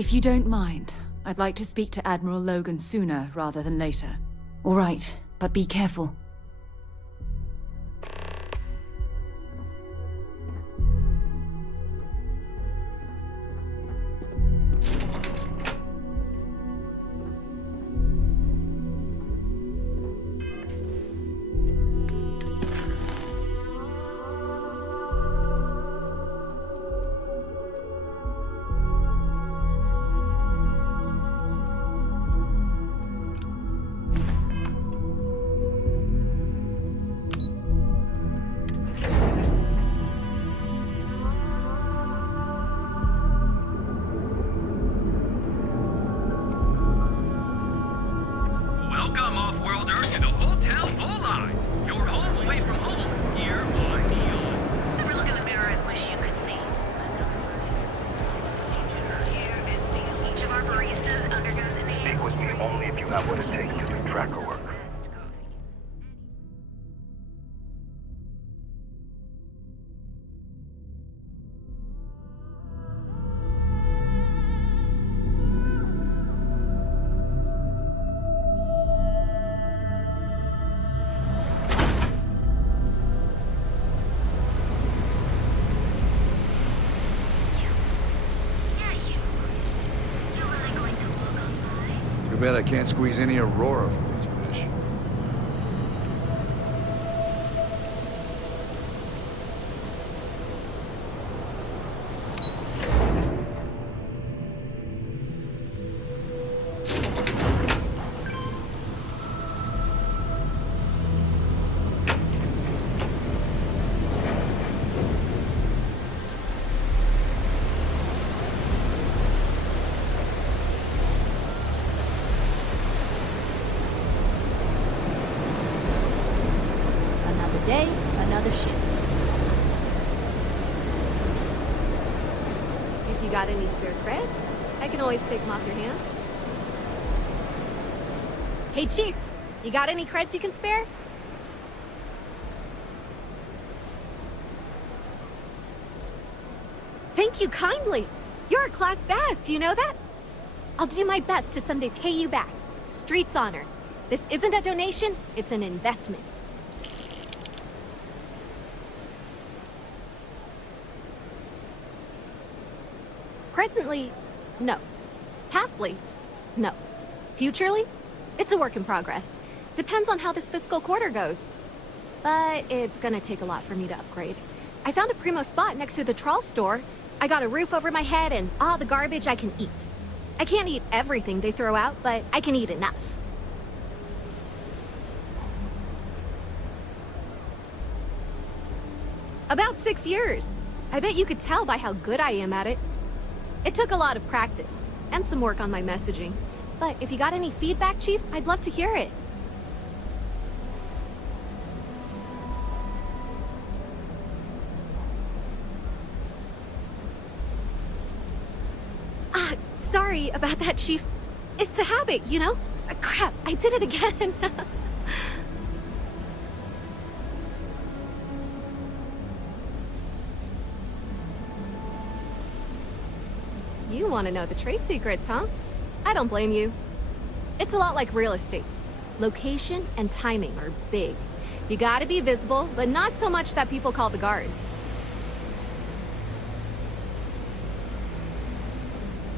If you don't mind, I'd like to speak to Admiral Logan sooner rather than later. All right, but be careful. Too bad I can't squeeze any Aurora from these fish. Day, another shift. If you got any spare creds, I can always take them off your hands. Hey Chief, you got any creds you can spare? Thank you kindly. You're a class bass, you know that? I'll do my best to someday pay you back. Street's honor. This isn't a donation, it's an investment. Presently, no. Pastly, no. Futurely, it's a work in progress. Depends on how this fiscal quarter goes. But it's gonna take a lot for me to upgrade. I found a primo spot next to the trawl store. I got a roof over my head and all the garbage I can eat. I can't eat everything they throw out, but I can eat enough. About 6 years. I bet you could tell by how good I am at it. It took a lot of practice, and some work on my messaging. But if you got any feedback, Chief, I'd love to hear it. Sorry about that, Chief. It's a habit, you know? Crap, I did it again. You want to know the trade secrets, huh? I don't blame you. It's a lot like real estate. Location and timing are big. You gotta be visible, but not so much that people call the guards.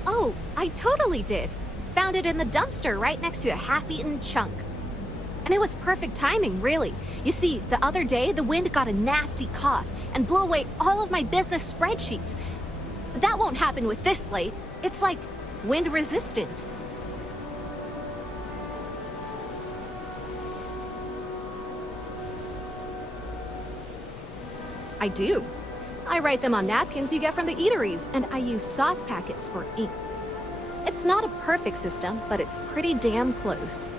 Oh, I totally did. Found it in the dumpster right next to a half-eaten chunk. And it was perfect timing, really. You see, the other day, the wind got a nasty cough and blew away all of my business spreadsheets. But that won't happen with this Slate. It's like wind resistant. I do. I write them on napkins you get from the eateries, and I use sauce packets for ink. It's not a perfect system, but it's pretty damn close.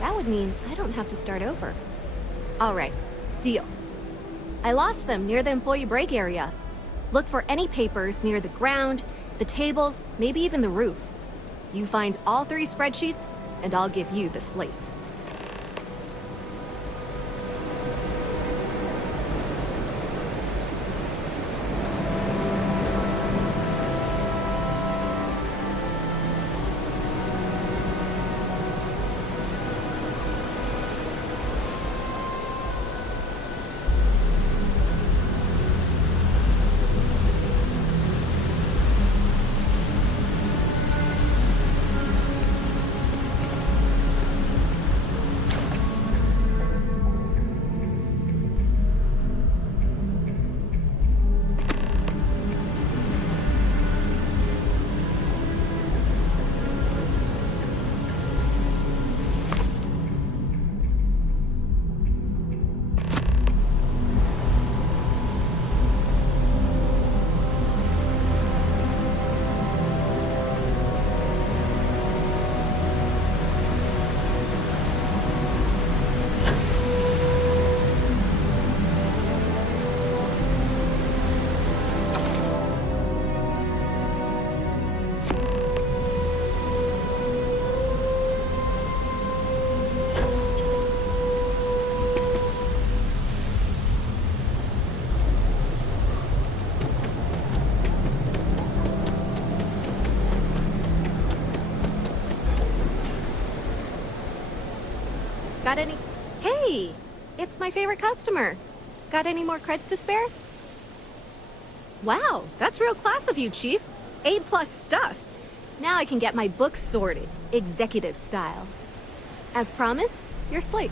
That would mean I don't have to start over. All right, deal. I lost them near the employee break area. Look for any papers near the ground, the tables, maybe even the roof. You find all 3 spreadsheets, and I'll give you the slate. Got any... Hey! It's my favorite customer. Got any more creds to spare? Wow, that's real class of you, Chief. A+ stuff. Now I can get my books sorted, executive style. As promised, your Slate.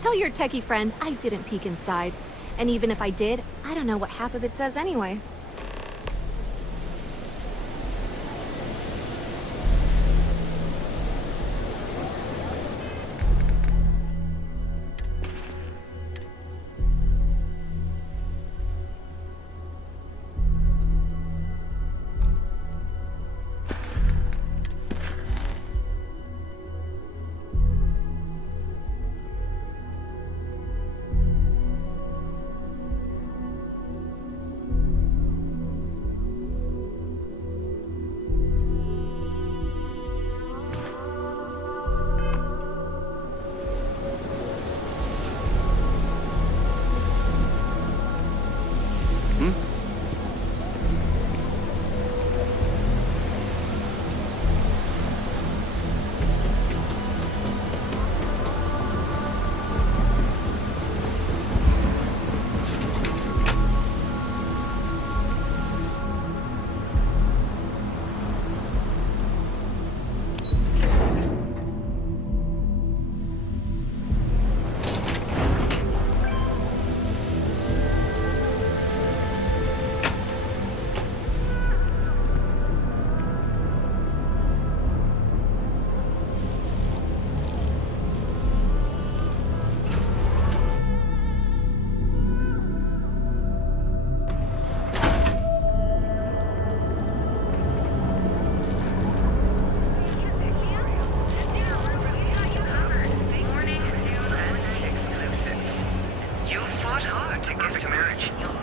Tell your techie friend I didn't peek inside. And even if I did, I don't know what half of it says anyway.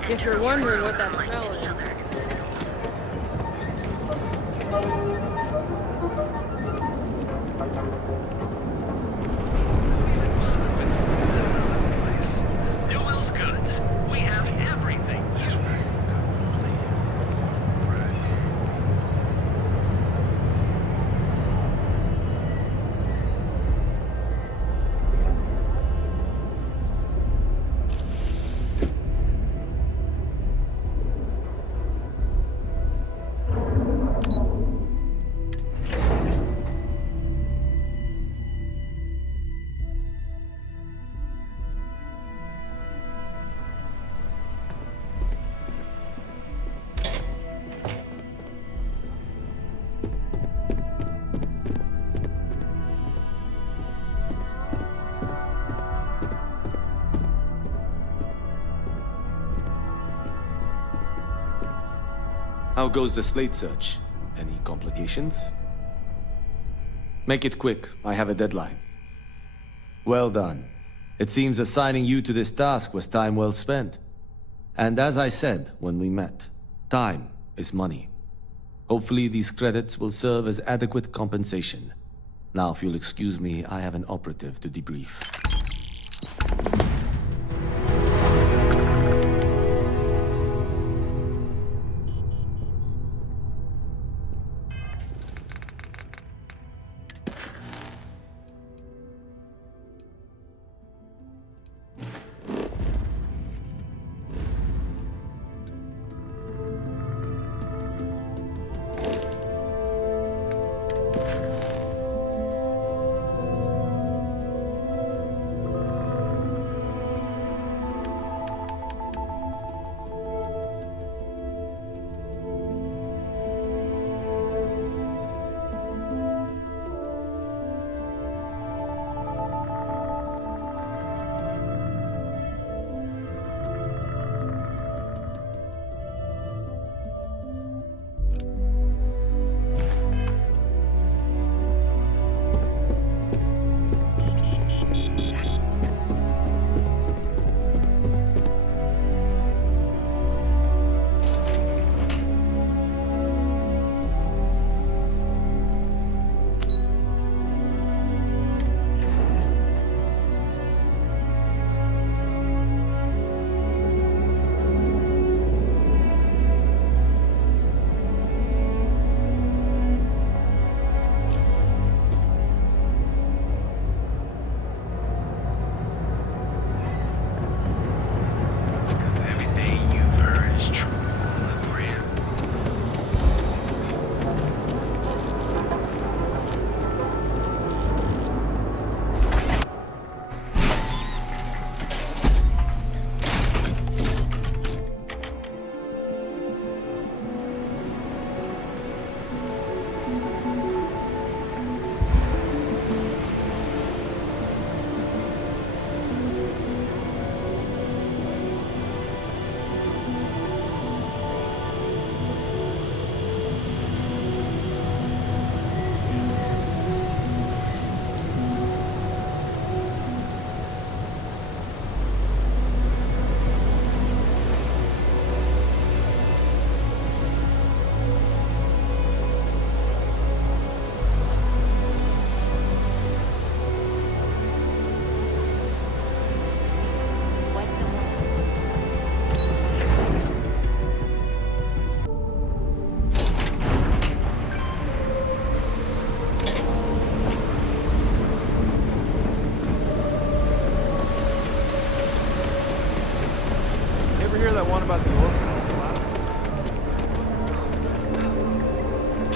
If you're wondering what that smell is. Newell's Goods. We have everything. How goes the Slate search? Any complications? Make it quick. I have a deadline. Well done. It seems assigning you to this task was time well spent. And as I said when we met, time is money. Hopefully these credits will serve as adequate compensation. Now, if you'll excuse me, I have an operative to debrief.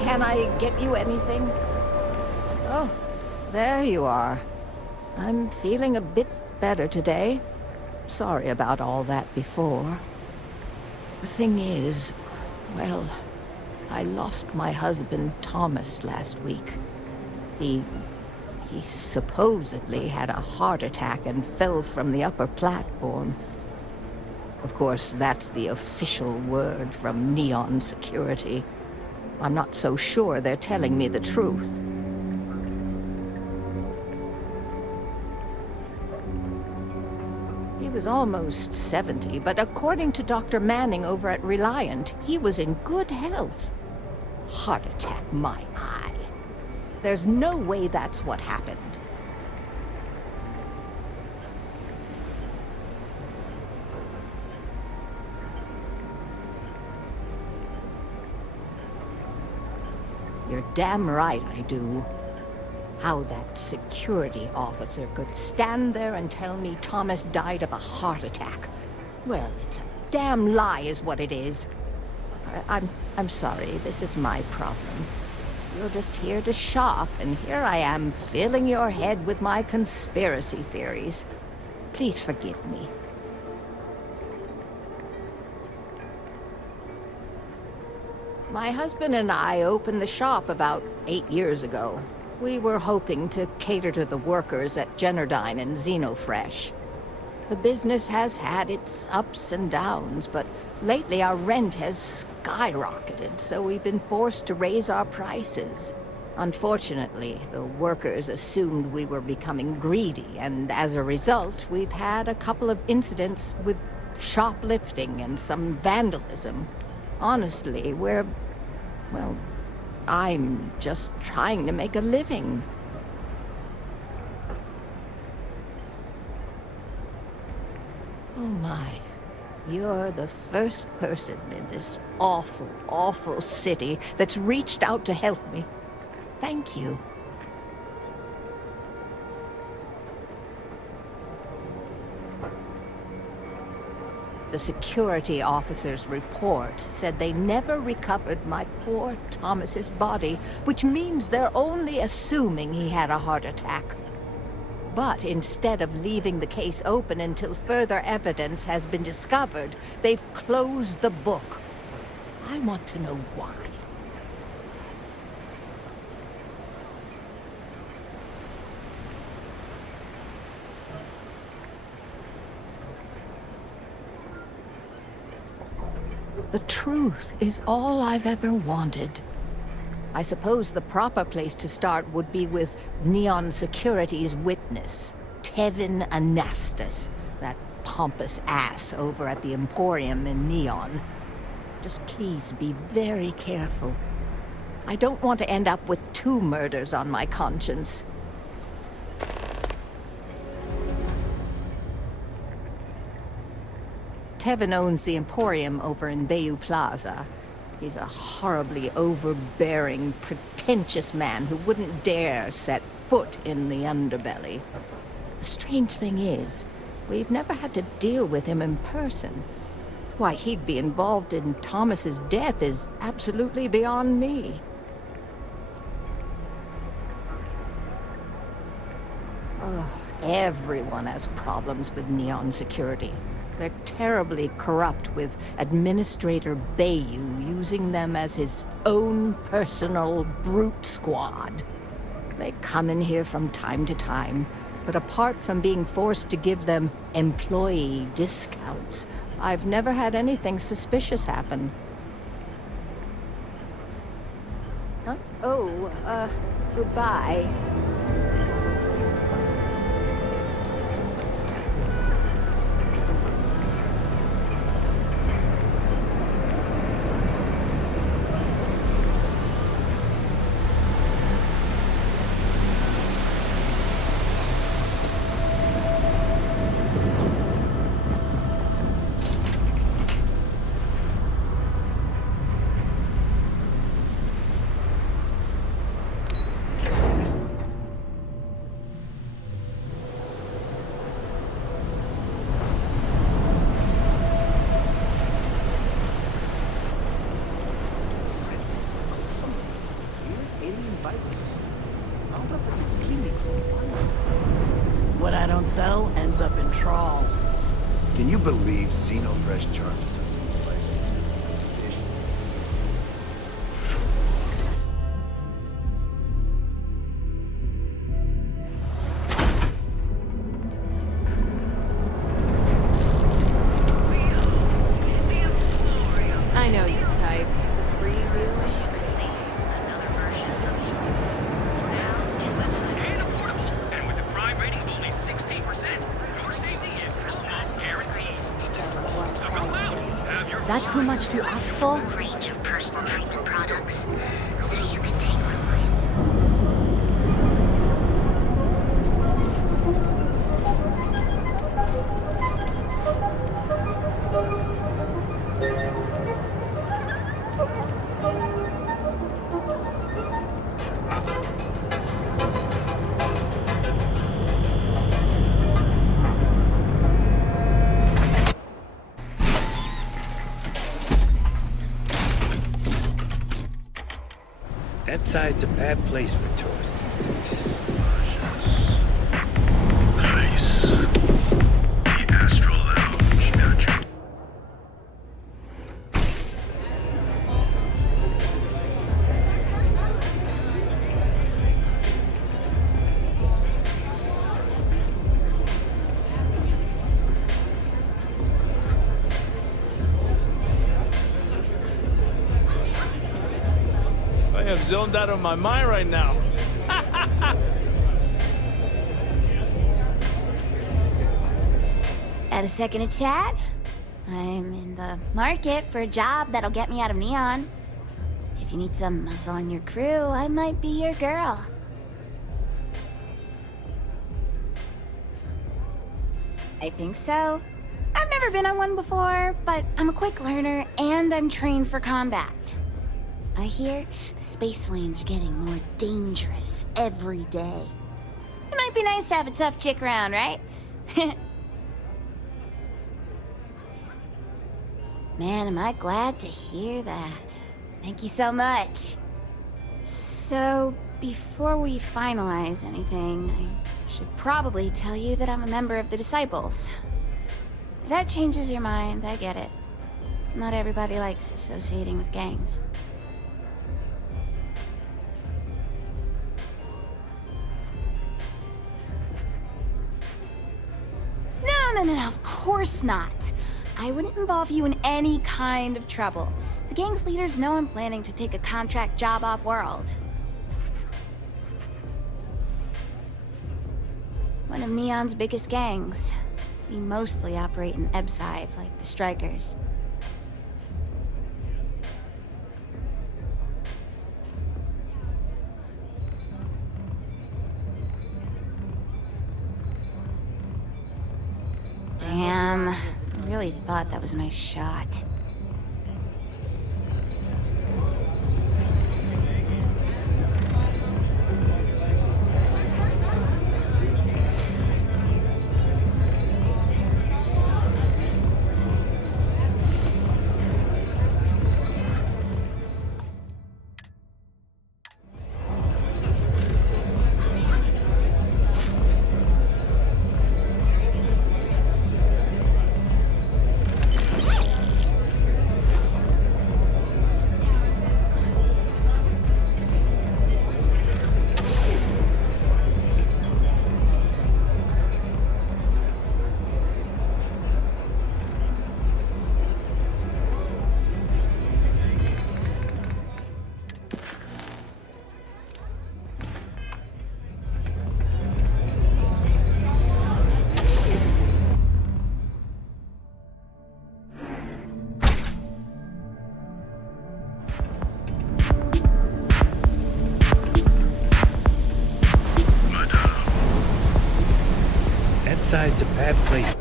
can I get you anything? Oh, there you are. I'm feeling a bit better today. Sorry about all that before. The thing is, well, I lost my husband Thomas last week. He supposedly had a heart attack and fell from the upper platform. Of course, that's the official word from Neon Security. I'm not so sure they're telling me the truth. He was almost 70, but according to Dr. Manning over at Reliant, he was in good health. Heart attack, my eye. There's no way that's what happened. You're damn right I do. How that security officer could stand there and tell me Thomas died of a heart attack. Well, it's a damn lie is what it is. I'm sorry, this is my problem. You're just here to shop, and here I am filling your head with my conspiracy theories. Please forgive me. My husband and I opened the shop about 8 years ago. We were hoping to cater to the workers at Generdyne and Xenofresh. The business has had its ups and downs, but lately our rent has skyrocketed, so we've been forced to raise our prices. Unfortunately, the workers assumed we were becoming greedy, and as a result, we've had a couple of incidents with shoplifting and some vandalism. Honestly, well, I'm just trying to make a living. Oh my. You're the first person in this awful, awful city that's reached out to help me. Thank you. The security officer's report said they never recovered my poor Thomas's body, which means they're only assuming he had a heart attack. But instead of leaving the case open until further evidence has been discovered, they've closed the book. I want to know why. The truth is all I've ever wanted. I suppose the proper place to start would be with Neon Security's witness, Tevin Anastas, that pompous ass over at the Emporium in Neon. Just please be very careful. I don't want to end up with 2 murders on my conscience. Tevin owns the Emporium over in Bayou Plaza. He's a horribly overbearing, pretentious man who wouldn't dare set foot in the underbelly. The strange thing is, we've never had to deal with him in person. Why he'd be involved in Thomas's death is absolutely beyond me. Oh, everyone has problems with Neon Security. They're terribly corrupt, with Administrator Bayou using them as his own personal brute squad. They come in here from time to time, but apart from being forced to give them employee discounts, I've never had anything suspicious happen. Huh? Oh, goodbye. cell ends up in trawl. Can you believe Xenofresh charges us a license? I know your type. The freewheelers. And affordable. And with a crime rating of only 16%, your safety is almost guaranteed. Just one So go out, have your That too much to ask for? Range of personal treatment products, so you can take one. That side's a bad place for tourists these days. Nice. The Astral Lounge. Gotcha. I am zoned out of my mind right now. Got a second to chat? I'm in the market for a job that'll get me out of Neon. If you need some muscle on your crew, I might be your girl. I think so. I've never been on one before, but I'm a quick learner and I'm trained for combat. I hear the space lanes are getting more dangerous every day. It might be nice to have a tough chick around, right? Man, am I glad to hear that. Thank you so much. So, before we finalize anything, I should probably tell you that I'm a member of the Disciples. If that changes your mind, I get it. Not everybody likes associating with gangs. No, of course not. I wouldn't involve you in any kind of trouble. The gang's leaders know I'm planning to take a contract job off-world. One of Neon's biggest gangs. We mostly operate in Ebside, like the Strikers. Damn, I really thought that was my shot. That side's a bad place.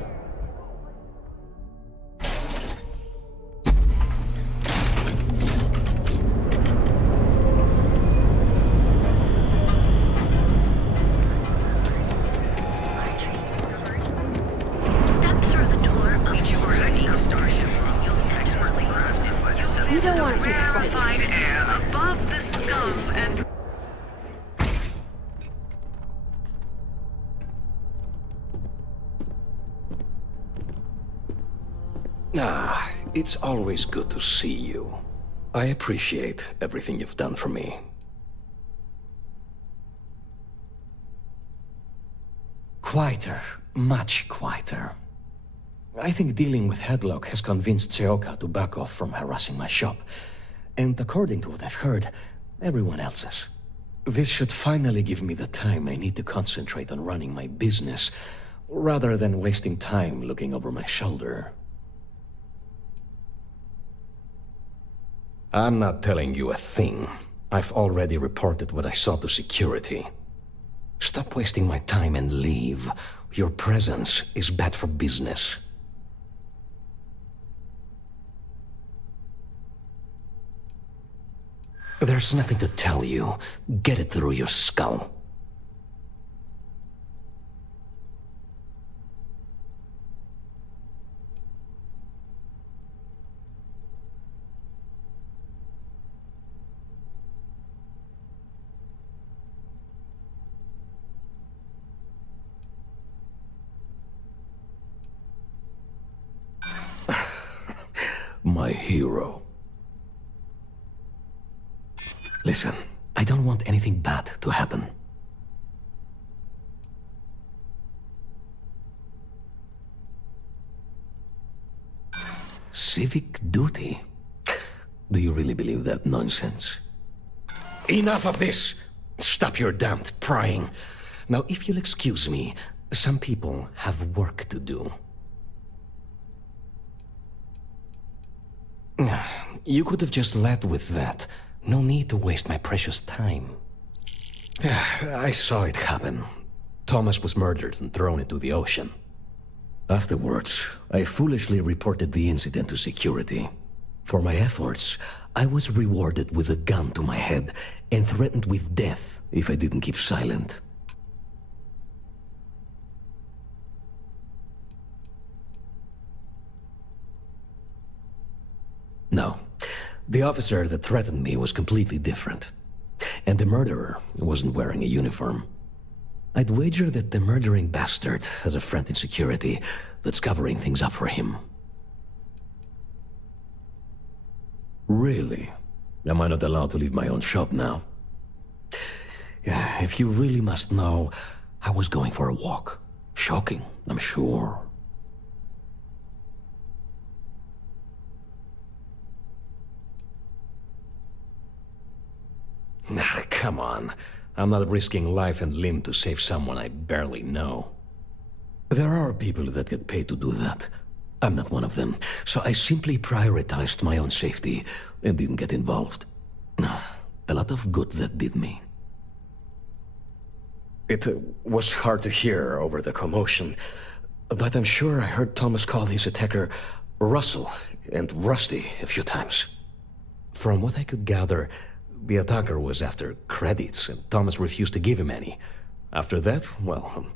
You don't want to keep fighting. Rarefied air above the scum and It's always good to see you. I appreciate everything you've done for me. Quieter. Much quieter. I think dealing with Headlock has convinced Seoka to back off from harassing my shop. And according to what I've heard, everyone else's. This should finally give me the time I need to concentrate on running my business, rather than wasting time looking over my shoulder. I'm not telling you a thing. I've already reported what I saw to security. Stop wasting my time and leave. Your presence is bad for business. There's nothing to tell you. Get it through your skull. My hero. Listen, I don't want anything bad to happen. Civic duty? Do you really believe that nonsense? Enough of this! Stop your damned prying. Now, if you'll excuse me, some people have work to do. You could have just led with that. No need to waste my precious time. I saw it happen. Thomas was murdered and thrown into the ocean. Afterwards, I foolishly reported the incident to security. For my efforts, I was rewarded with a gun to my head and threatened with death if I didn't keep silent. No. The officer that threatened me was completely different. And the murderer wasn't wearing a uniform. I'd wager that the murdering bastard has a friend in security that's covering things up for him. Really? Am I not allowed to leave my own shop now? Yeah, if you really must know, I was going for a walk. Shocking, I'm sure. Nah, come on. I'm not risking life and limb to save someone I barely know. There are people that get paid to do that. I'm not one of them, so I simply prioritized my own safety and didn't get involved. A lot of good that did me. It was hard to hear over the commotion, but I'm sure I heard Thomas call his attacker Russell and Rusty a few times. From what I could gather, the attacker was after credits, and Thomas refused to give him any. After that, well,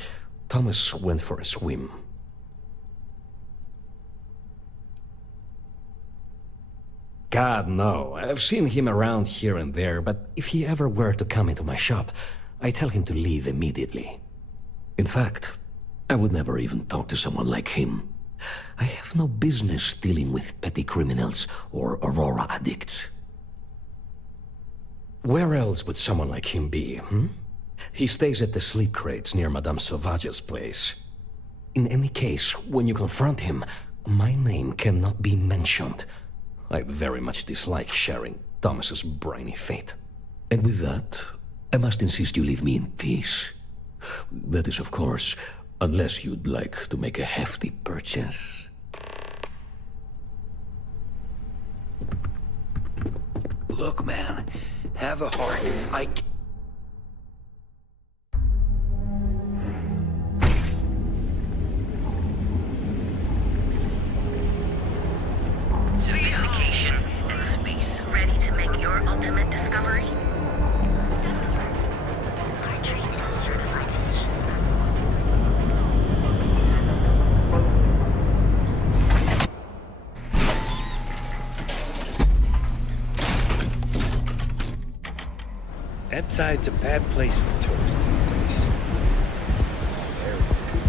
Thomas went for a swim. God, no. I've seen him around here and there, but if he ever were to come into my shop, I tell him to leave immediately. In fact, I would never even talk to someone like him. I have no business dealing with petty criminals or Aurora addicts. Where else would someone like him be, He stays at the sleep crates near Madame Sauvage's place. In any case, when you confront him, my name cannot be mentioned. I'd very much dislike sharing Thomas's briny fate. And with that, I must insist you leave me in peace. That is, of course, unless you'd like to make a hefty purchase. Look, man, have a heart. Sophistication and space. Ready to make your ultimate discovery? Epside's a bad place for tourists these days. Area's good.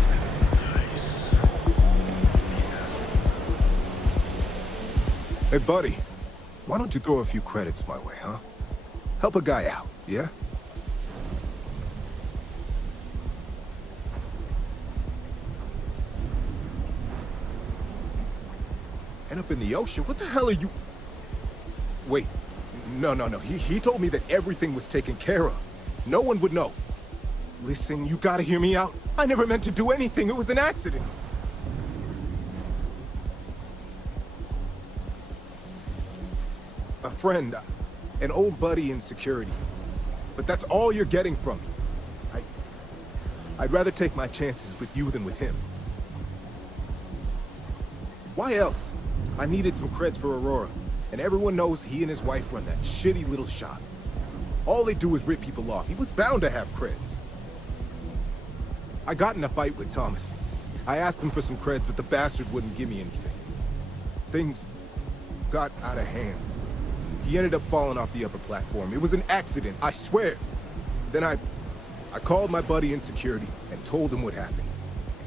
Hey, buddy. Why don't you throw a few credits my way, huh? Help a guy out, yeah? End up in the ocean? What the hell are you... Wait. No. He told me that everything was taken care of. No one would know. Listen, you gotta hear me out. I never meant to do anything. It was an accident. A friend. An old buddy in security. But that's all you're getting from me. I'd rather take my chances with you than with him. Why else? I needed some creds for Aurora, and everyone knows he and his wife run that shitty little shop. All they do is rip people off. He was bound to have creds. I got in a fight with Thomas. I asked him for some creds, but the bastard wouldn't give me anything. Things got out of hand. He ended up falling off the upper platform. It was an accident, I swear. Then I called my buddy in security and told him what happened.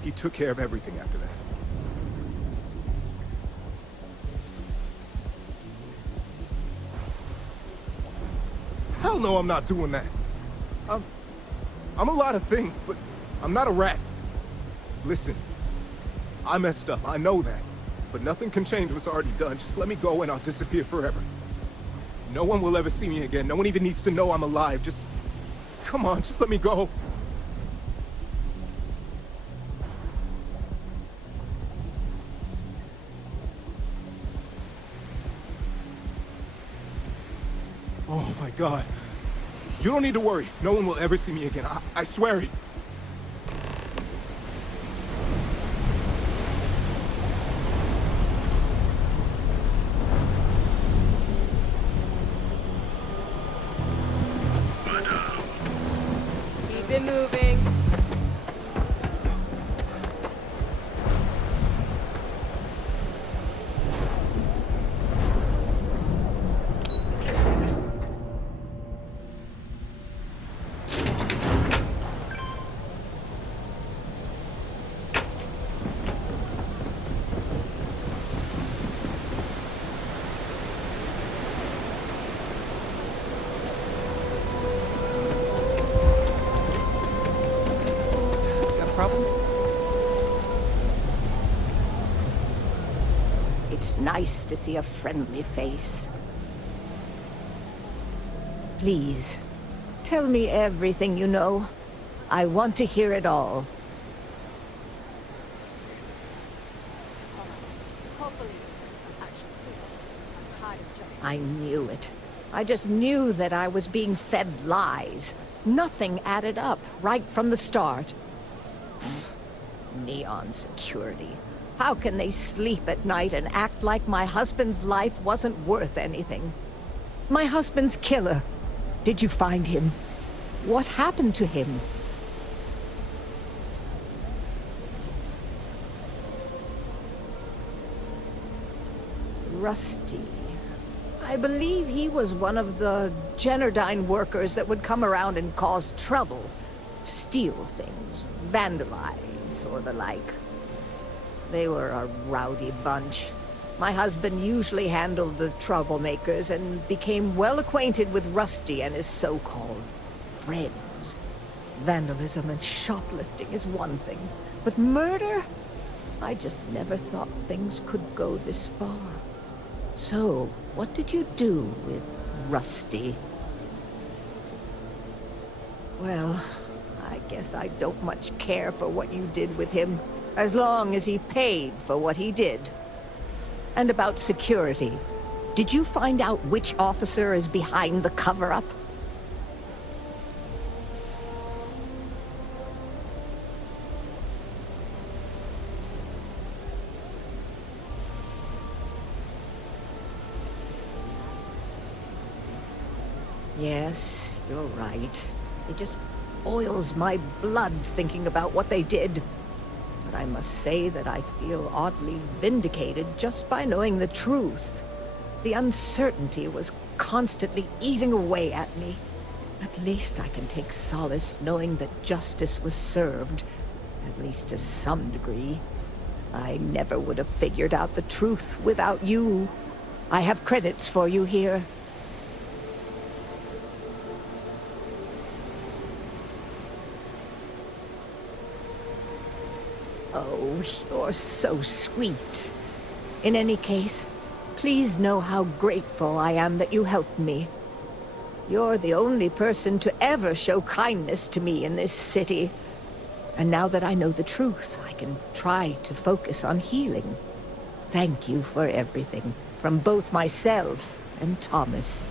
He took care of everything after that. Hell no, I'm not doing that. I'm a lot of things, but I'm not a rat. Listen, I messed up, I know that. But nothing can change what's already done. Just let me go and I'll disappear forever. No one will ever see me again. No one even needs to know I'm alive. Just... come on, just let me go. Oh my God. You don't need to worry. No one will ever see me again. I swear it. Keep it moving. Nice to see a friendly face. Please, tell me everything you know. I want to hear it all. I knew it. I just knew that I was being fed lies. Nothing added up right from the start. Neon security. How can they sleep at night and act like my husband's life wasn't worth anything? My husband's killer. Did you find him? What happened to him? Rusty. I believe he was one of the Generdyne workers that would come around and cause trouble. Steal things, vandalize, or the like. They were a rowdy bunch. My husband usually handled the troublemakers and became well acquainted with Rusty and his so-called friends. Vandalism and shoplifting is one thing, but murder? I just never thought things could go this far. So, what did you do with Rusty? Well, I guess I don't much care for what you did with him. As long as he paid for what he did. And about security. Did you find out which officer is behind the cover-up? Yes, you're right. It just boils my blood thinking about what they did. But I must say that I feel oddly vindicated just by knowing the truth. The uncertainty was constantly eating away at me. At least I can take solace knowing that justice was served, at least to some degree. I never would have figured out the truth without you. I have credits for you here. Oh, you're so sweet. In any case, please know how grateful I am that you helped me. You're the only person to ever show kindness to me in this city. And now that I know the truth, I can try to focus on healing. Thank you for everything, from both myself and Thomas.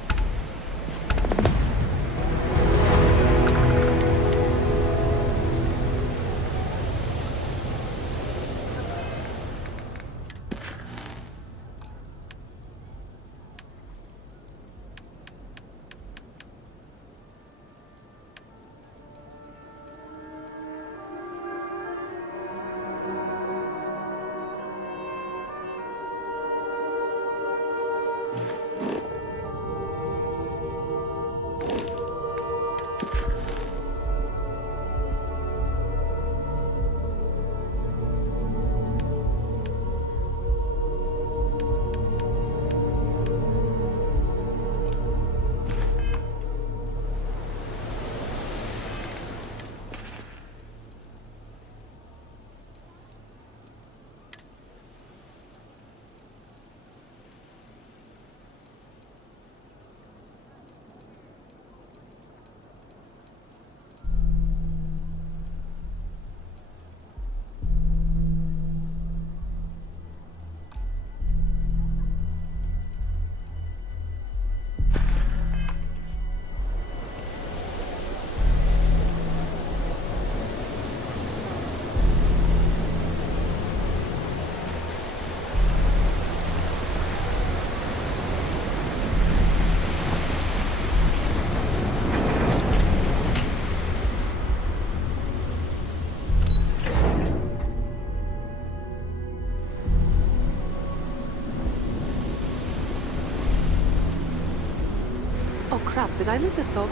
Crap, did I leave this door?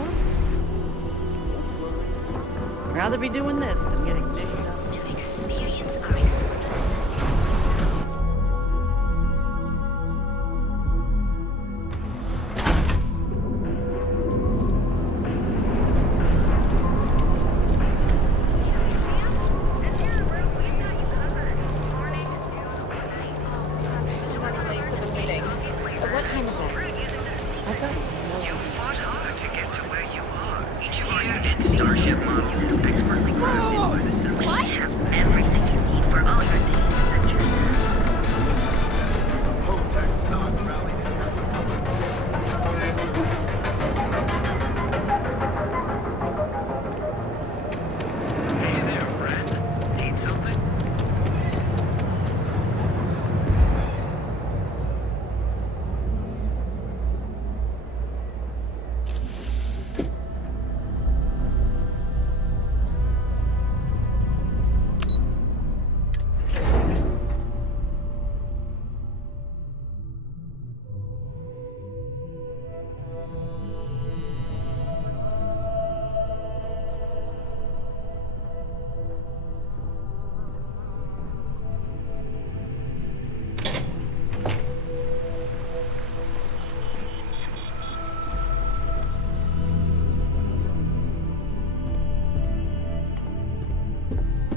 Rather be doing this than getting mixed up. What time is that? I've got Starship models is expertly crafted by the service. What? Have everything you need for all your daily adventures. Hey there, friend. Need something?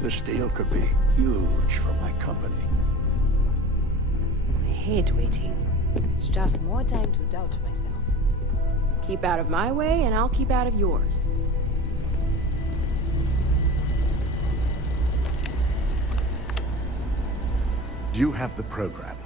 This deal could be huge for my company. I hate waiting. It's just more time to doubt myself. Keep out of my way, and I'll keep out of yours. Do you have the program?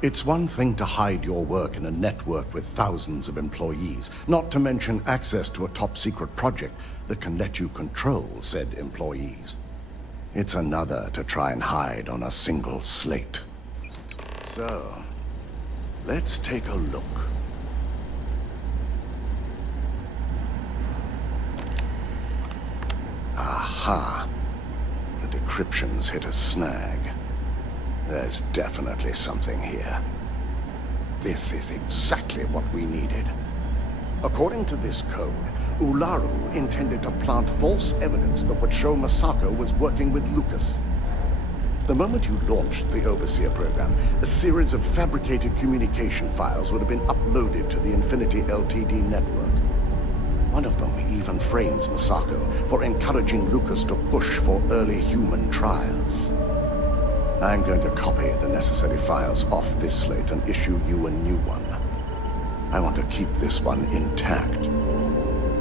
It's one thing to hide your work in a network with thousands of employees, not to mention access to a top-secret project that can let you control said employees. It's another to try and hide on a single slate. So, let's take a look. Aha! The decryption's hit a snag. There's definitely something here. This is exactly what we needed. According to this code, Ularu intended to plant false evidence that would show Masako was working with Lucas. The moment you launched the Overseer program, a series of fabricated communication files would have been uploaded to the Infinity Ltd network. One of them even frames Masako for encouraging Lucas to push for early human trials. I'm going to copy the necessary files off this slate and issue you a new one. I want to keep this one intact,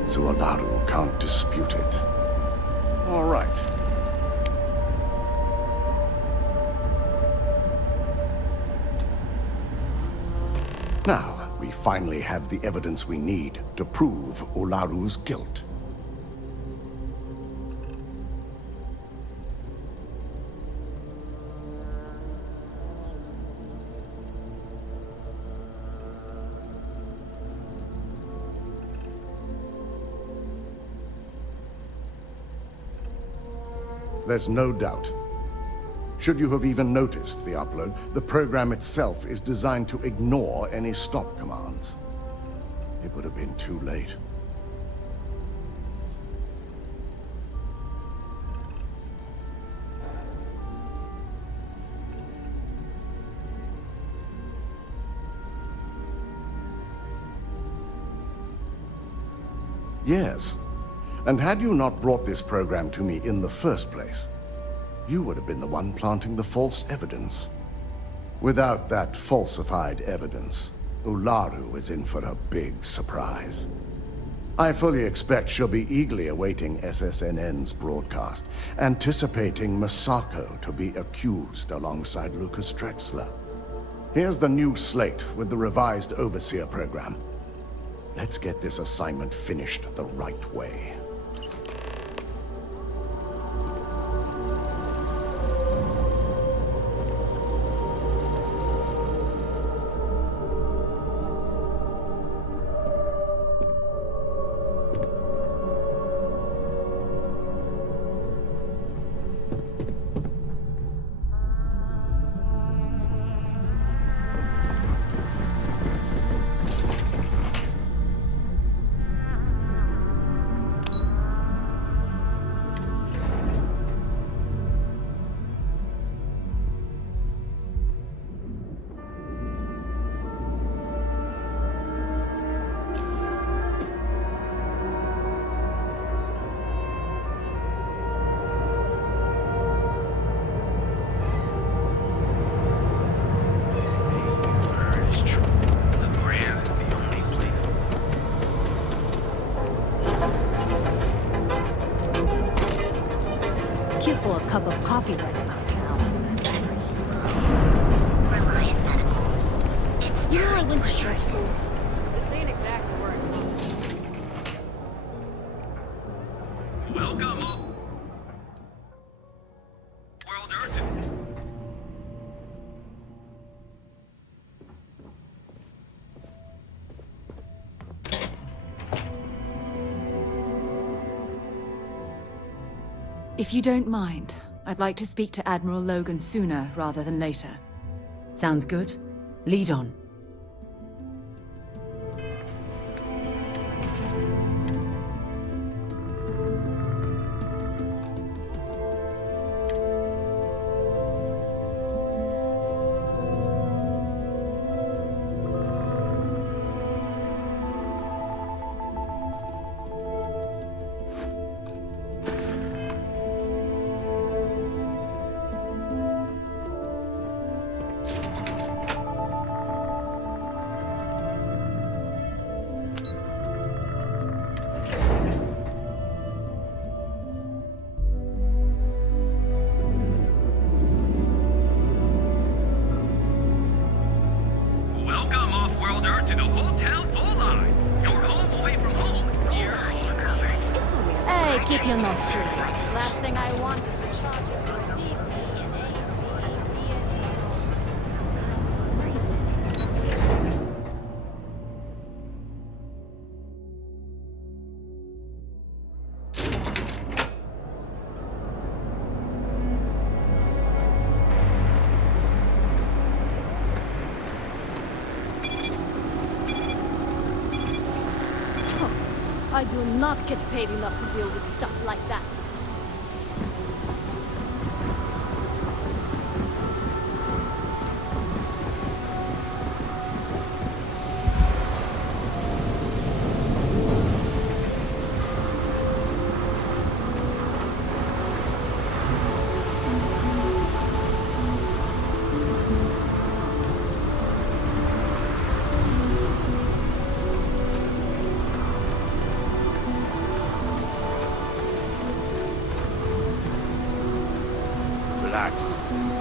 so Ularu can't dispute it. All right. Now, we finally have the evidence we need to prove Ularu's guilt. There's no doubt. Should you have even noticed the upload, the program itself is designed to ignore any stop commands. It would have been too late. Yes. And had you not brought this program to me in the first place, you would have been the one planting the false evidence. Without that falsified evidence, Ularu is in for a big surprise. I fully expect she'll be eagerly awaiting SSNN's broadcast, anticipating Masako to be accused alongside Lucas Drexler. Here's the new slate with the revised Overseer program. Let's get this assignment finished the right way. For a cup of coffee right about now. You know, I went to chef school. This ain't exactly where I saw. Welcome up. World Earth. If you don't mind, I'd like to speak to Admiral Logan sooner rather than later. Sounds good? Lead on. Keep your nose clean. Last thing I want is to charge you for a deep I do not get paid enough to deal with stuff like that.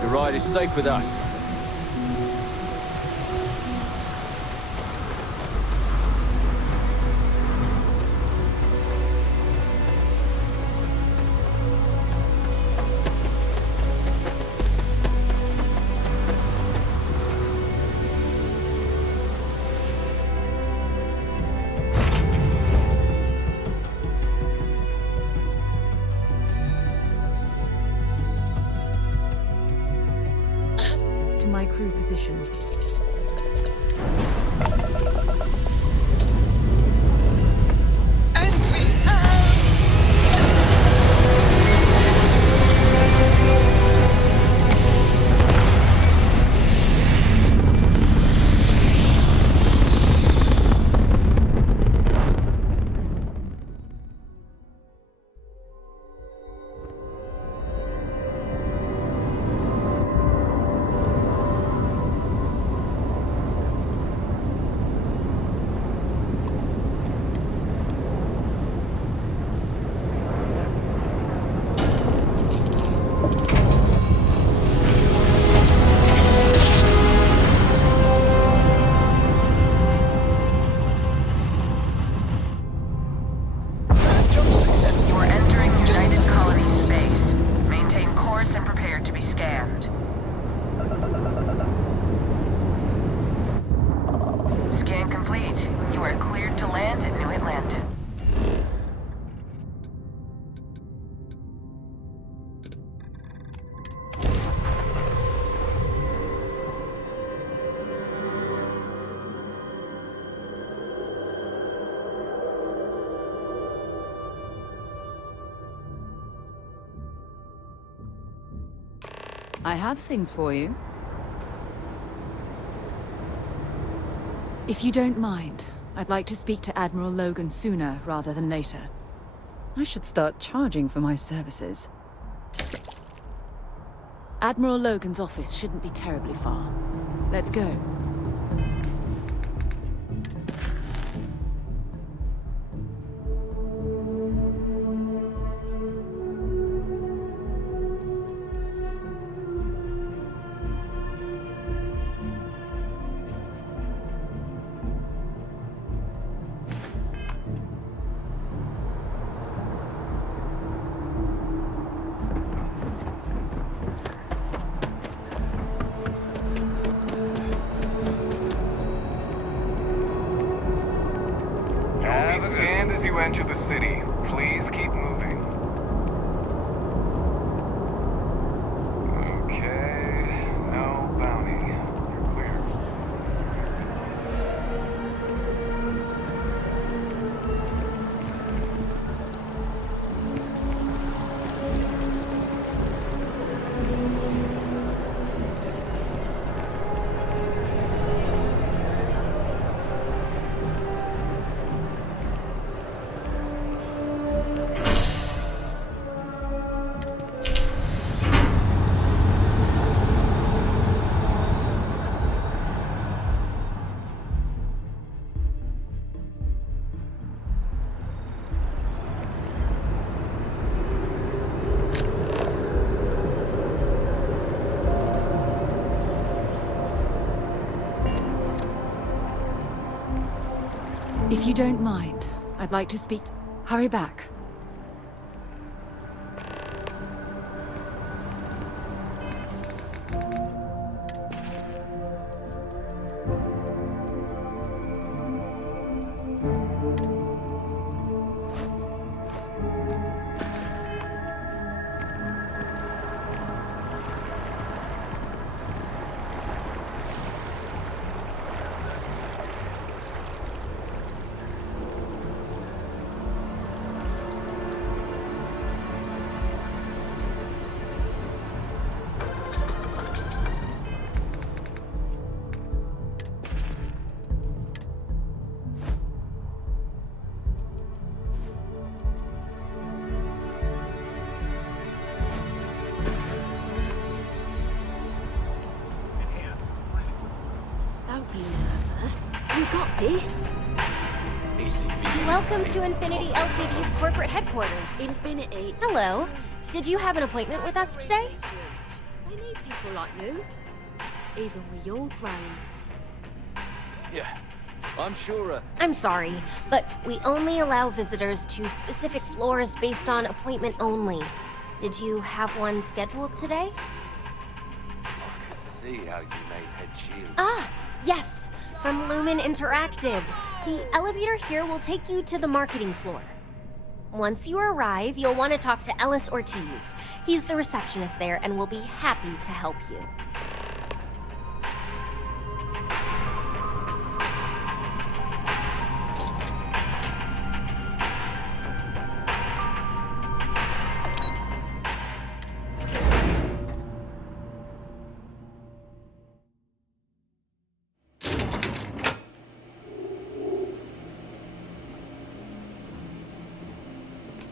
Your ride is safe with us. My crew position. I have things for you. If you don't mind, I'd like to speak to Admiral Logan sooner rather than later. I should start charging for my services. Admiral Logan's office shouldn't be terribly far. Let's go. Enter the city. Please keep moving. Okay, no bounty. You're clear. If you don't mind, I'd like to speak. Hurry back. You got this. Easy for you. Welcome to Infinity Ltd's corporate headquarters. Infinity. Hello. Did you have an appointment with us today? They need people like you. Even with your grades. Yeah, I'm sure. I'm sorry, but we only allow visitors to specific floors based on appointment only. Did you have one scheduled today? I could see how you made head shield. Ah, yes, from Lumen Interactive. The elevator here will take you to the marketing floor. Once you arrive, you'll want to talk to Aelys Ortiz. He's the receptionist there and will be happy to help you.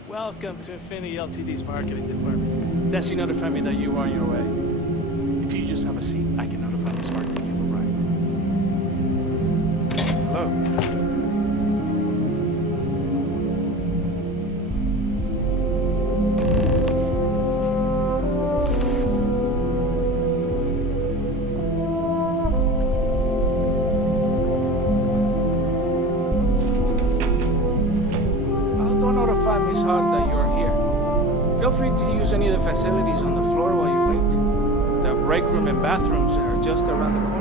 Welcome to Infinity Ltd's marketing department. Desi notified me that you are on your way. If you just have a seat, I can notify Miss Hart that you've arrived. Hello. Miss Hart that you're here. Feel free to use any of the facilities on the floor while you wait. The break room and bathrooms are just around the corner.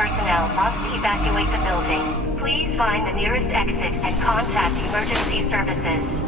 personnel must evacuate the building. Please find the nearest exit and contact emergency services.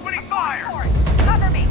opening fire! Cover me!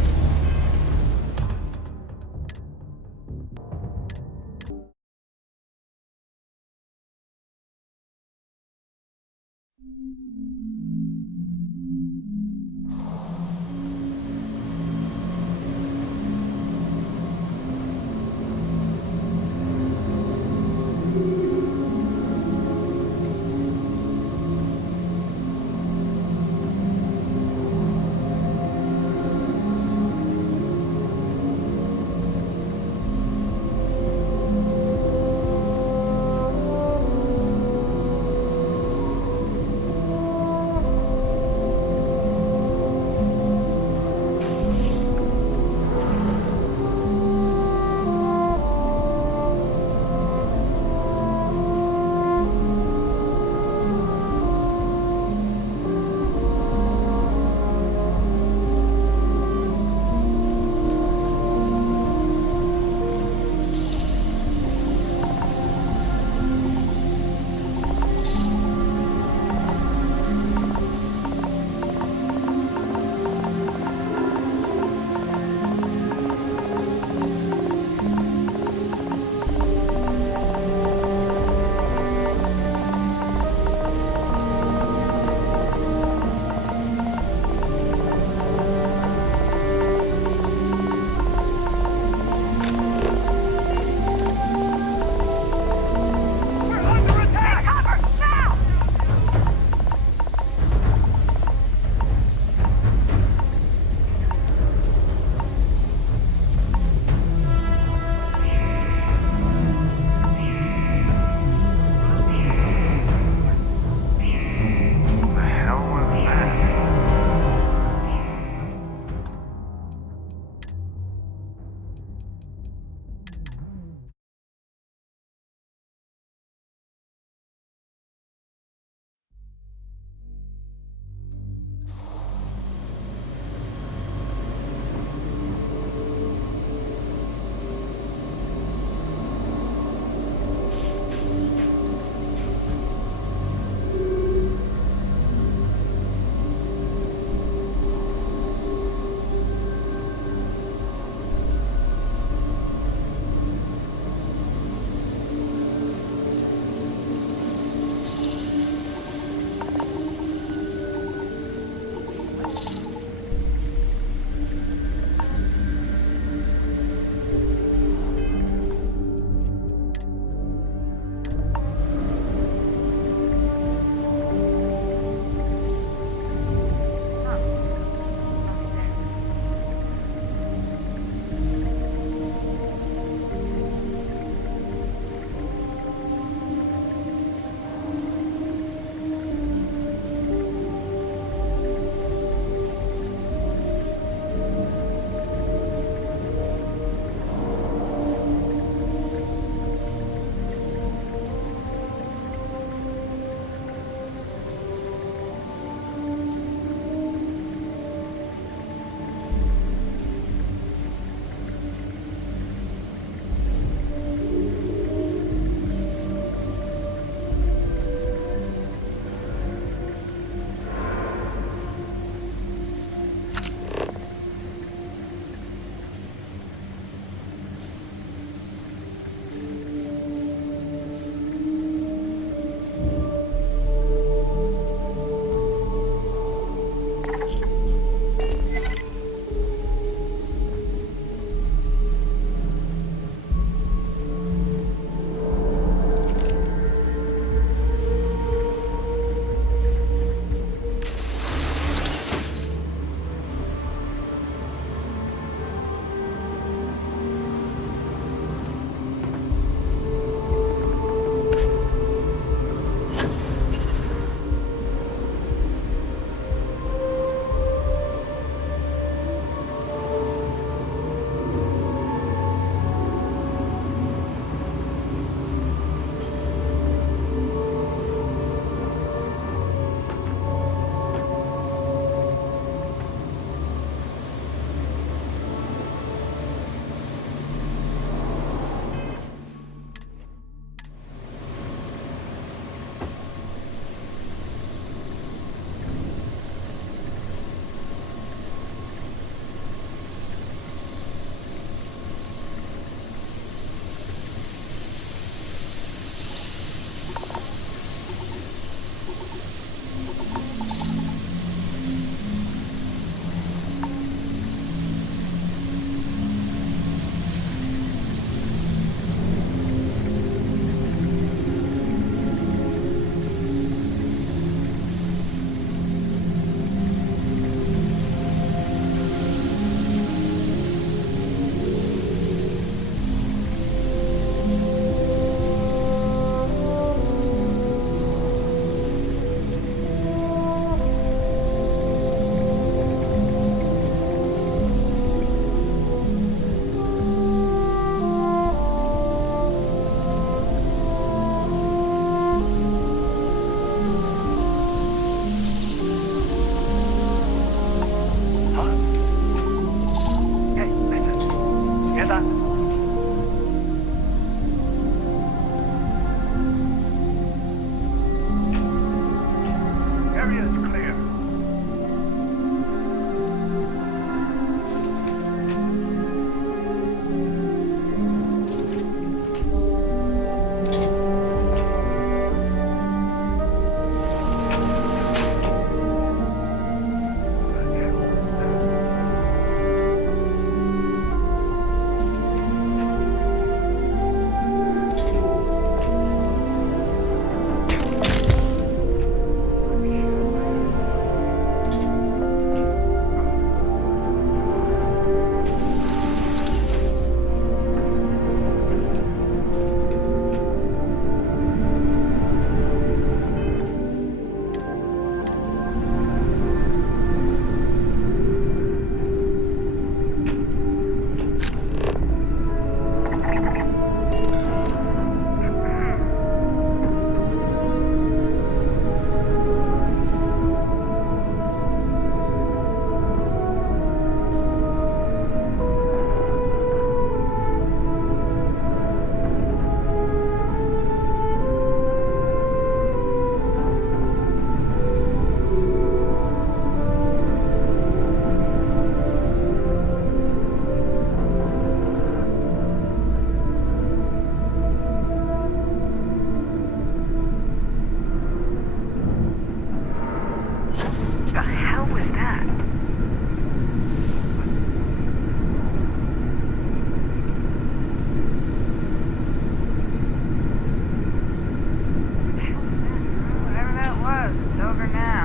over now.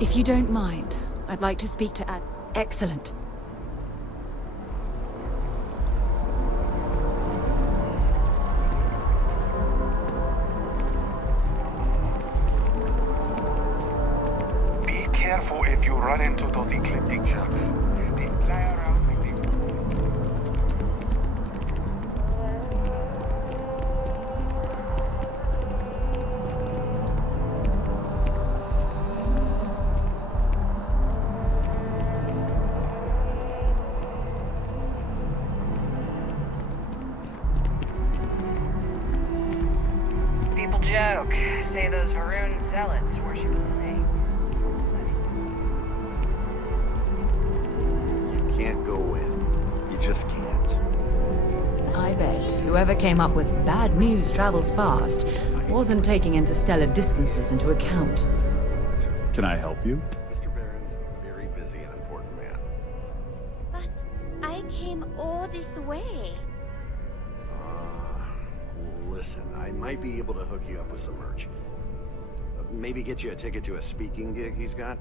If you don't mind, I'd like to speak to Excellent. Be careful if you run into those ecliptic jugs. They fly around like they... People joke, say those Varun zealots worship snake. You can't go in. You just can't. I bet whoever came up with bad news travels fast wasn't taking interstellar distances into account. Can I help you? Mr. Barron's a very busy and important man. But I came all this way. Listen, I might be able to hook you up with some merch. Maybe get you a ticket to a speaking gig he's got.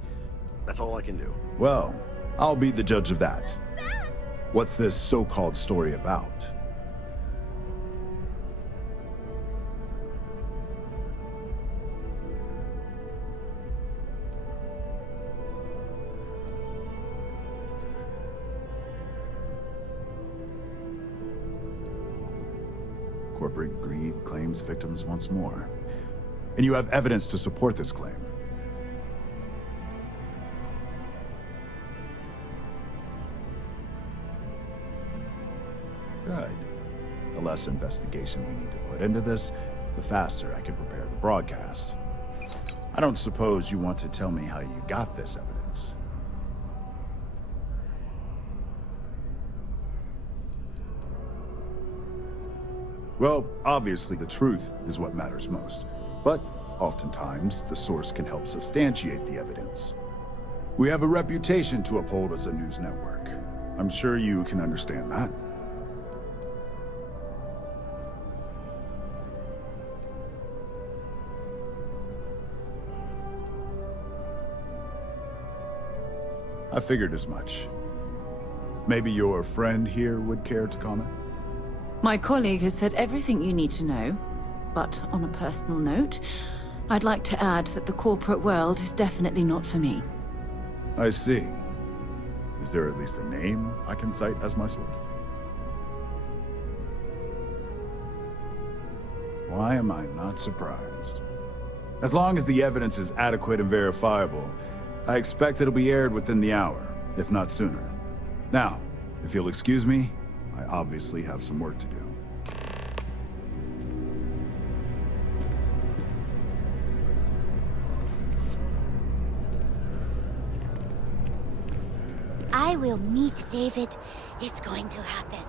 That's all I can do. Well, I'll be the judge of that. What's this so-called story about? Corporate greed claims victims once more. And you have evidence to support this claim. Good. The less investigation we need to put into this, the faster I can prepare the broadcast. I don't suppose you want to tell me how you got this evidence. Well, obviously the truth is what matters most. But oftentimes, the source can help substantiate the evidence. We have a reputation to uphold as a news network. I'm sure you can understand that. I figured as much. Maybe your friend here would care to comment? My colleague has said everything you need to know, but on a personal note, I'd like to add that the corporate world is definitely not for me. I see. Is there at least a name I can cite as my source? Why am I not surprised? As long as the evidence is adequate and verifiable, I expect it'll be aired within the hour, if not sooner. Now, if you'll excuse me, I obviously have some work to do. I will meet David. It's going to happen.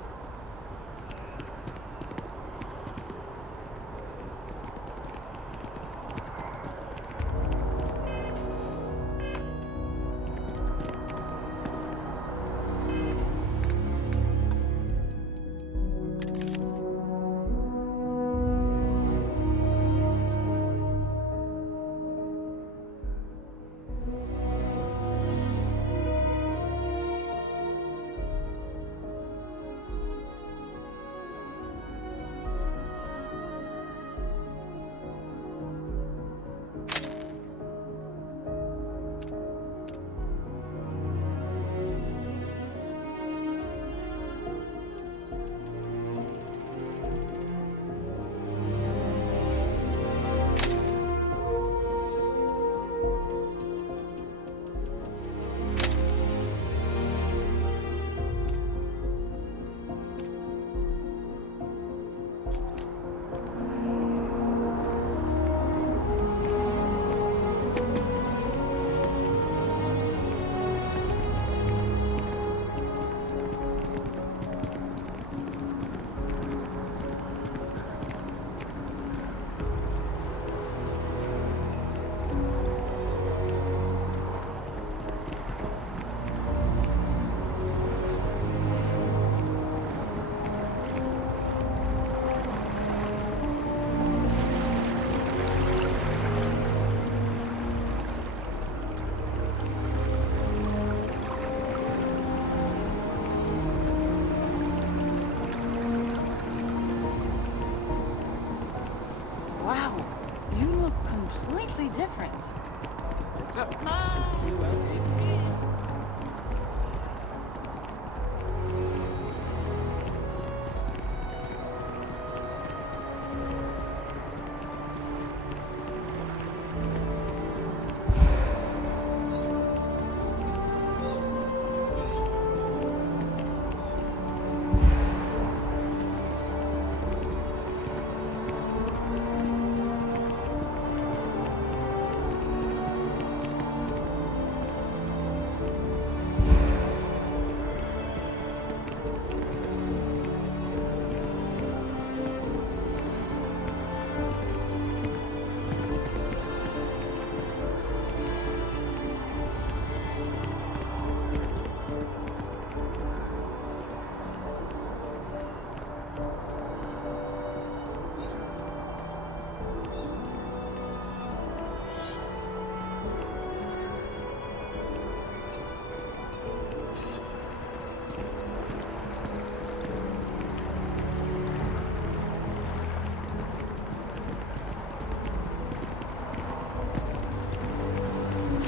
different.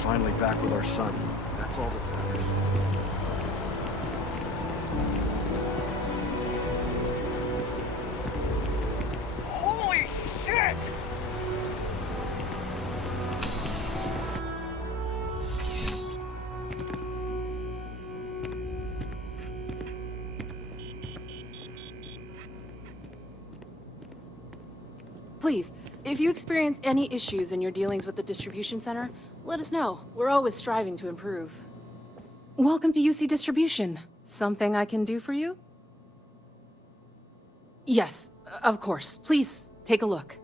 Finally back with our son. That's all that matters. Holy shit! please, if you experience any issues in your dealings with the distribution center, let us know. We're always striving to improve. Welcome to UC Distribution. Something I can do for you? Yes, of course. Please, take a look.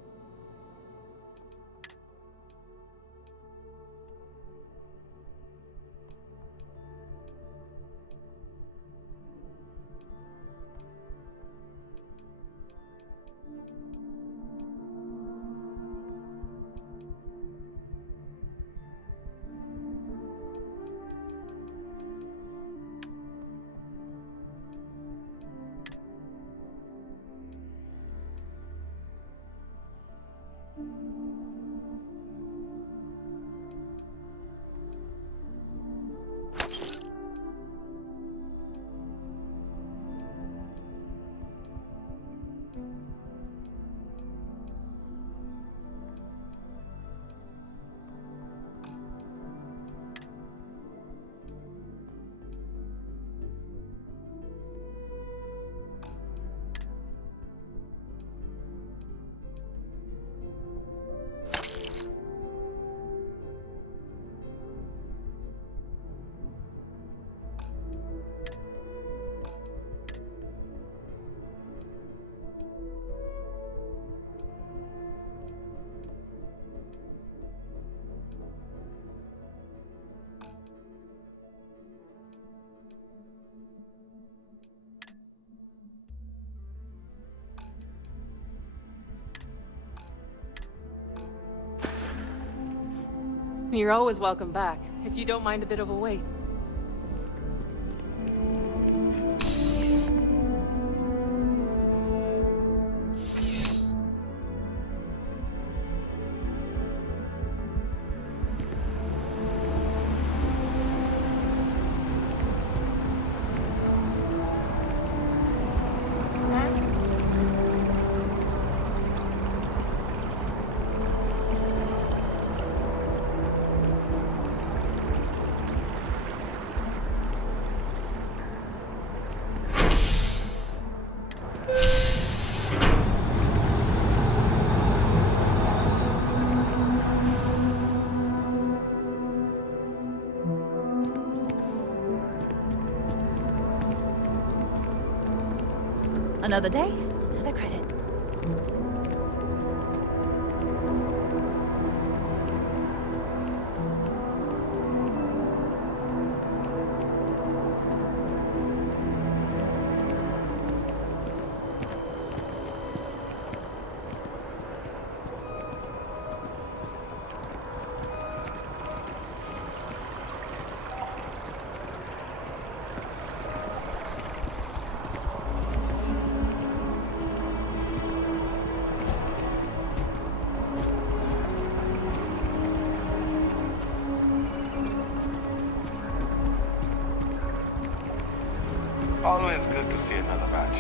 You're always welcome back, if you don't mind a bit of a wait. Another day, another credit. Always good to see another batch.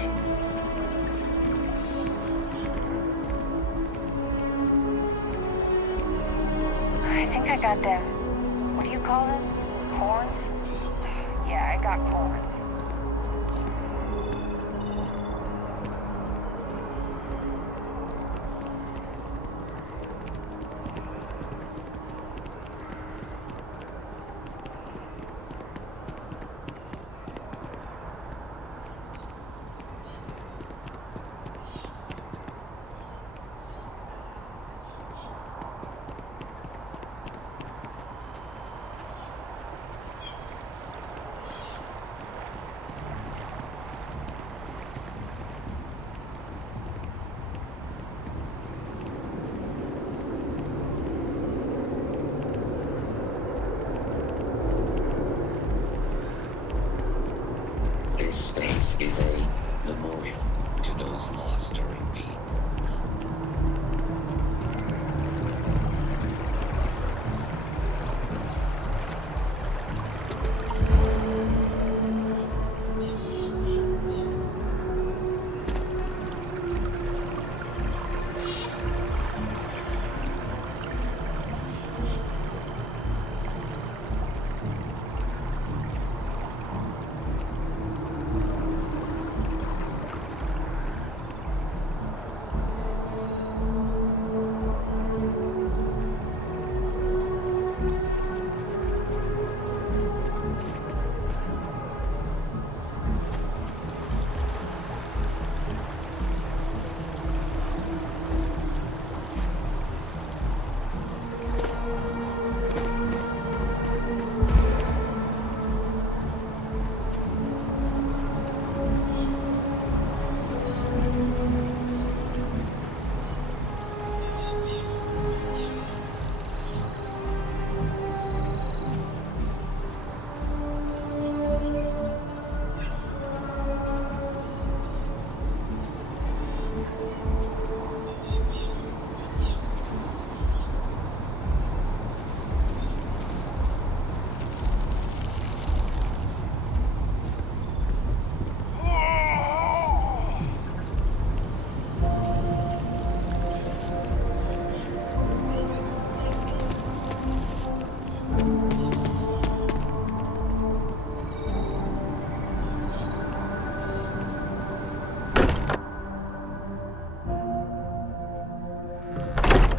I think I got them. What do you call them? Horns? Yeah, I got horns. This space is a memorial to those lost during the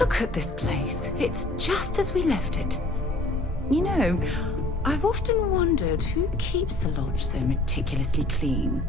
Look at this place. It's just as we left it. You know, I've often wondered who keeps the lodge so meticulously clean.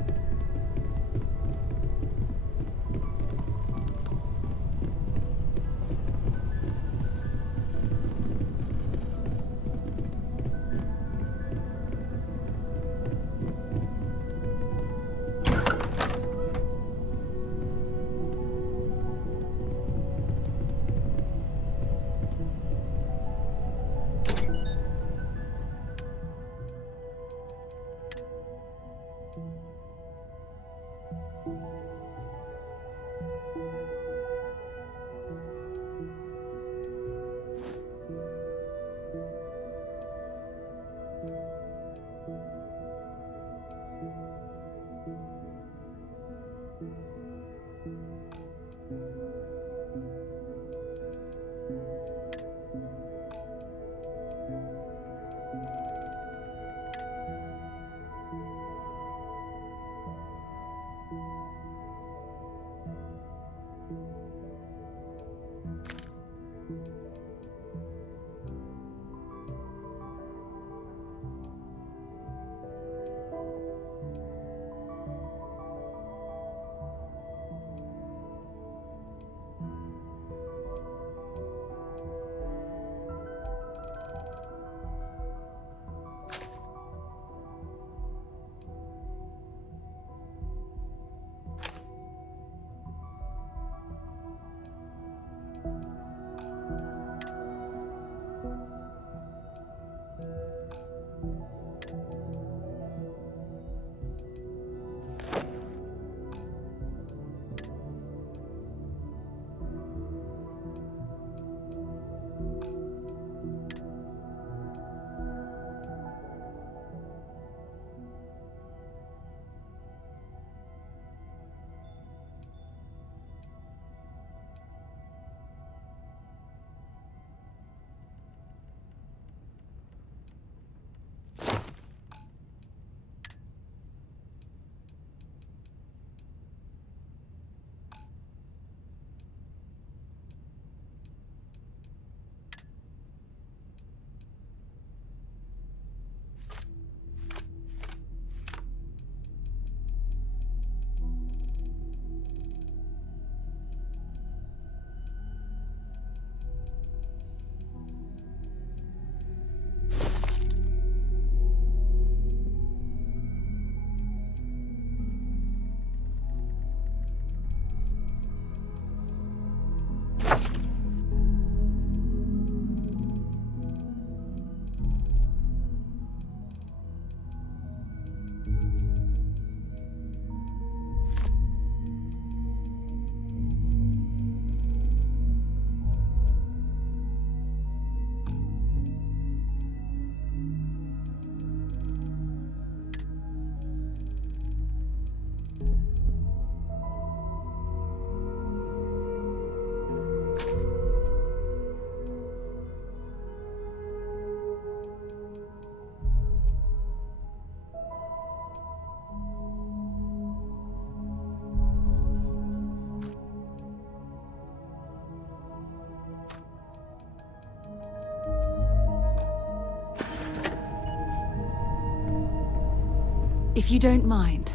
If you don't mind,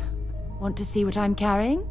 want to see what I'm carrying?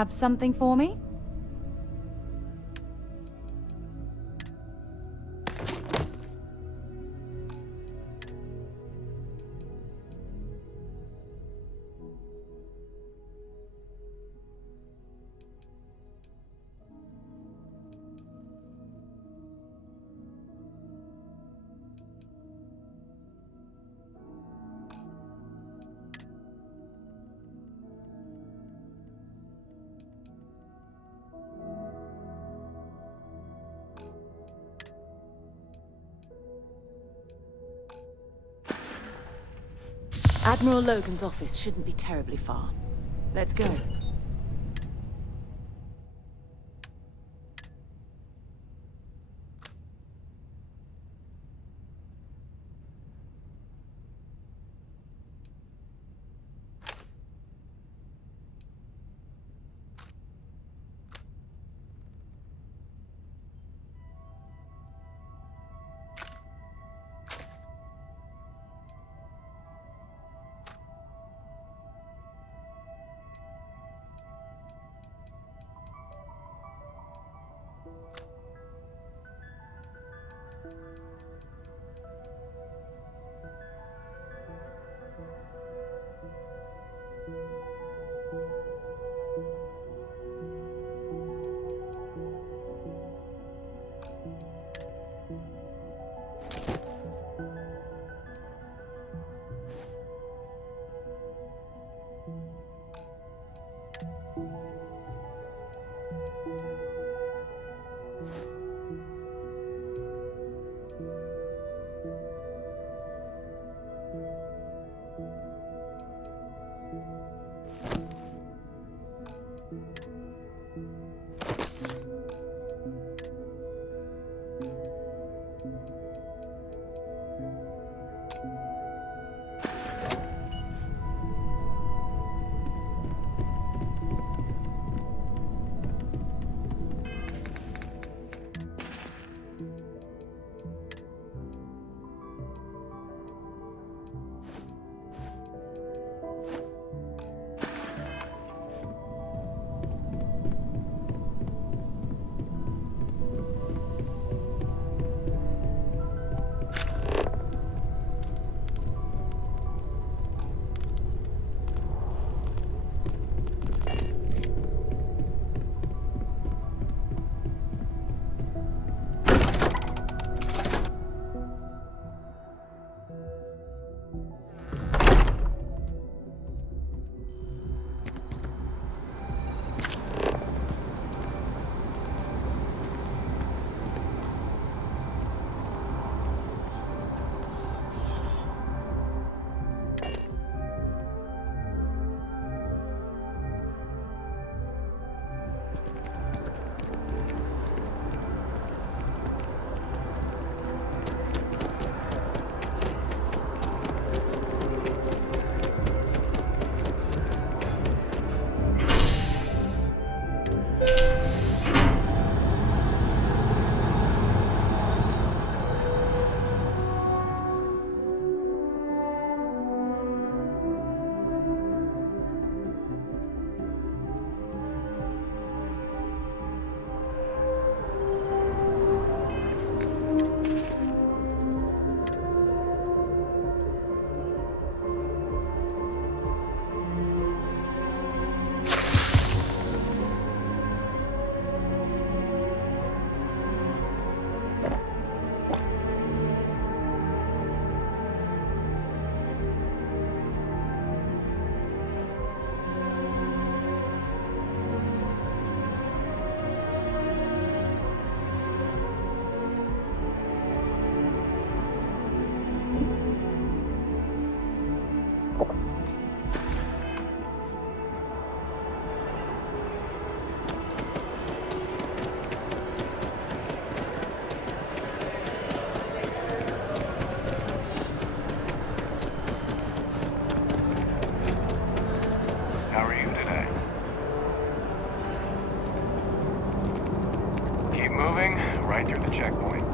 Have something for me? Admiral Logan's office shouldn't be terribly far. Let's go. Moving right through the checkpoint.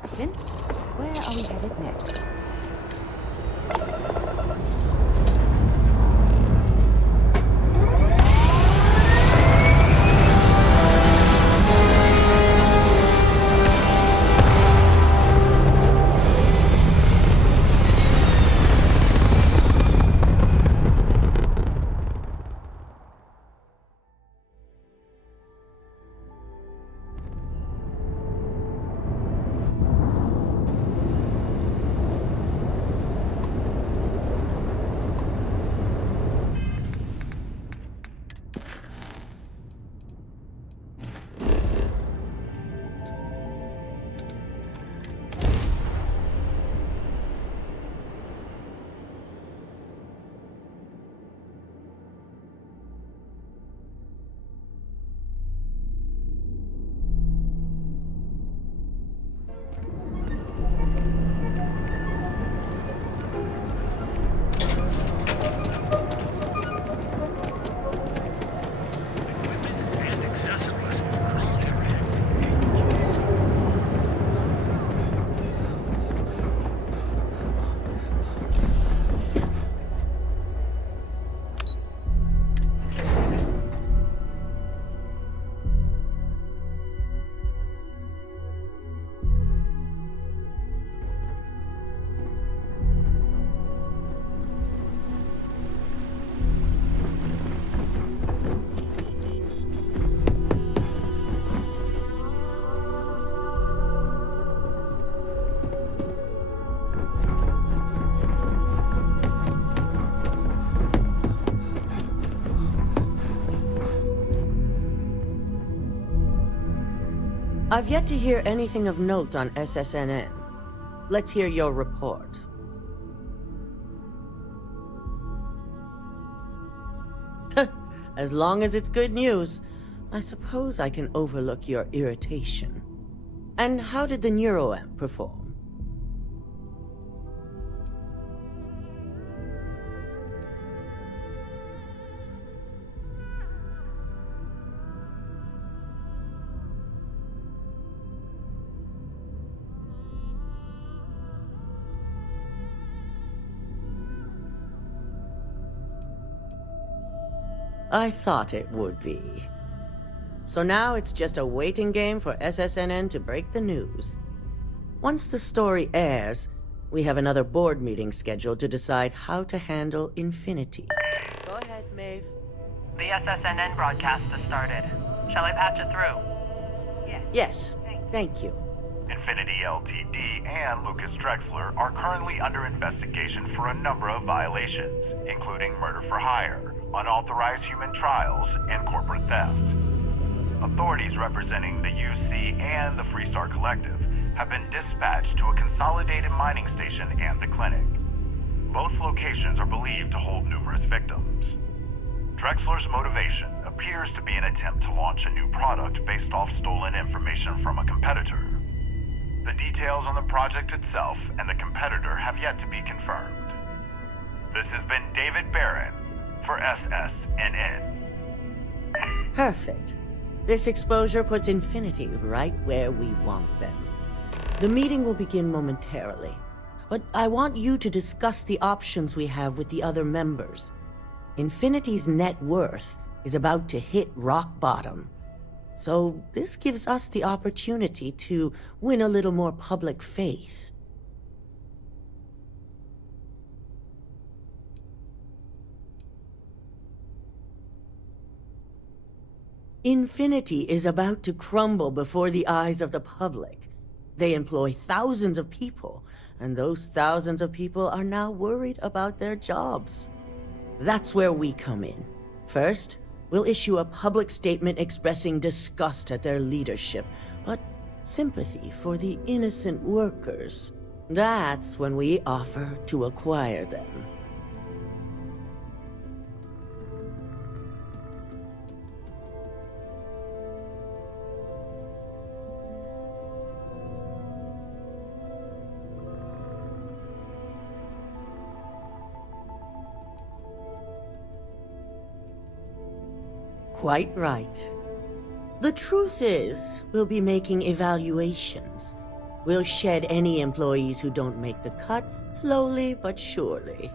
Captain, where are we headed next? I've yet to hear anything of note on SSNN. Let's hear your report. As long as it's good news, I suppose I can overlook your irritation. And how did the Neuroamp perform? I thought it would be. So now it's just a waiting game for SSNN to break the news. Once the story airs, we have another board meeting scheduled to decide how to handle Infinity. Go ahead, Maeve. The SSNN broadcast has started. Shall I patch it through? Yes, thank you. Infinity Ltd. and Lucas Drexler are currently under investigation for a number of violations, including murder for hire, unauthorized human trials, and corporate theft. Authorities representing the UC and the Freestar Collective have been dispatched to a consolidated mining station and the clinic. Both locations are believed to hold numerous victims. Drexler's motivation appears to be an attempt to launch a new product based off stolen information from a competitor. The details on the project itself and the competitor have yet to be confirmed. This has been David Barron for SSNN. Perfect. This exposure puts Infinity right where we want them. The meeting will begin momentarily, but I want you to discuss the options we have with the other members. Infinity's net worth is about to hit rock bottom. So this gives us the opportunity to win a little more public faith. Infinity is about to crumble before the eyes of the public. They employ thousands of people, and those thousands of people are now worried about their jobs. That's where we come in. First, we'll issue a public statement expressing disgust at their leadership, but sympathy for the innocent workers. That's when we offer to acquire them. Quite right. The truth is, we'll be making evaluations. We'll shed any employees who don't make the cut, slowly but surely.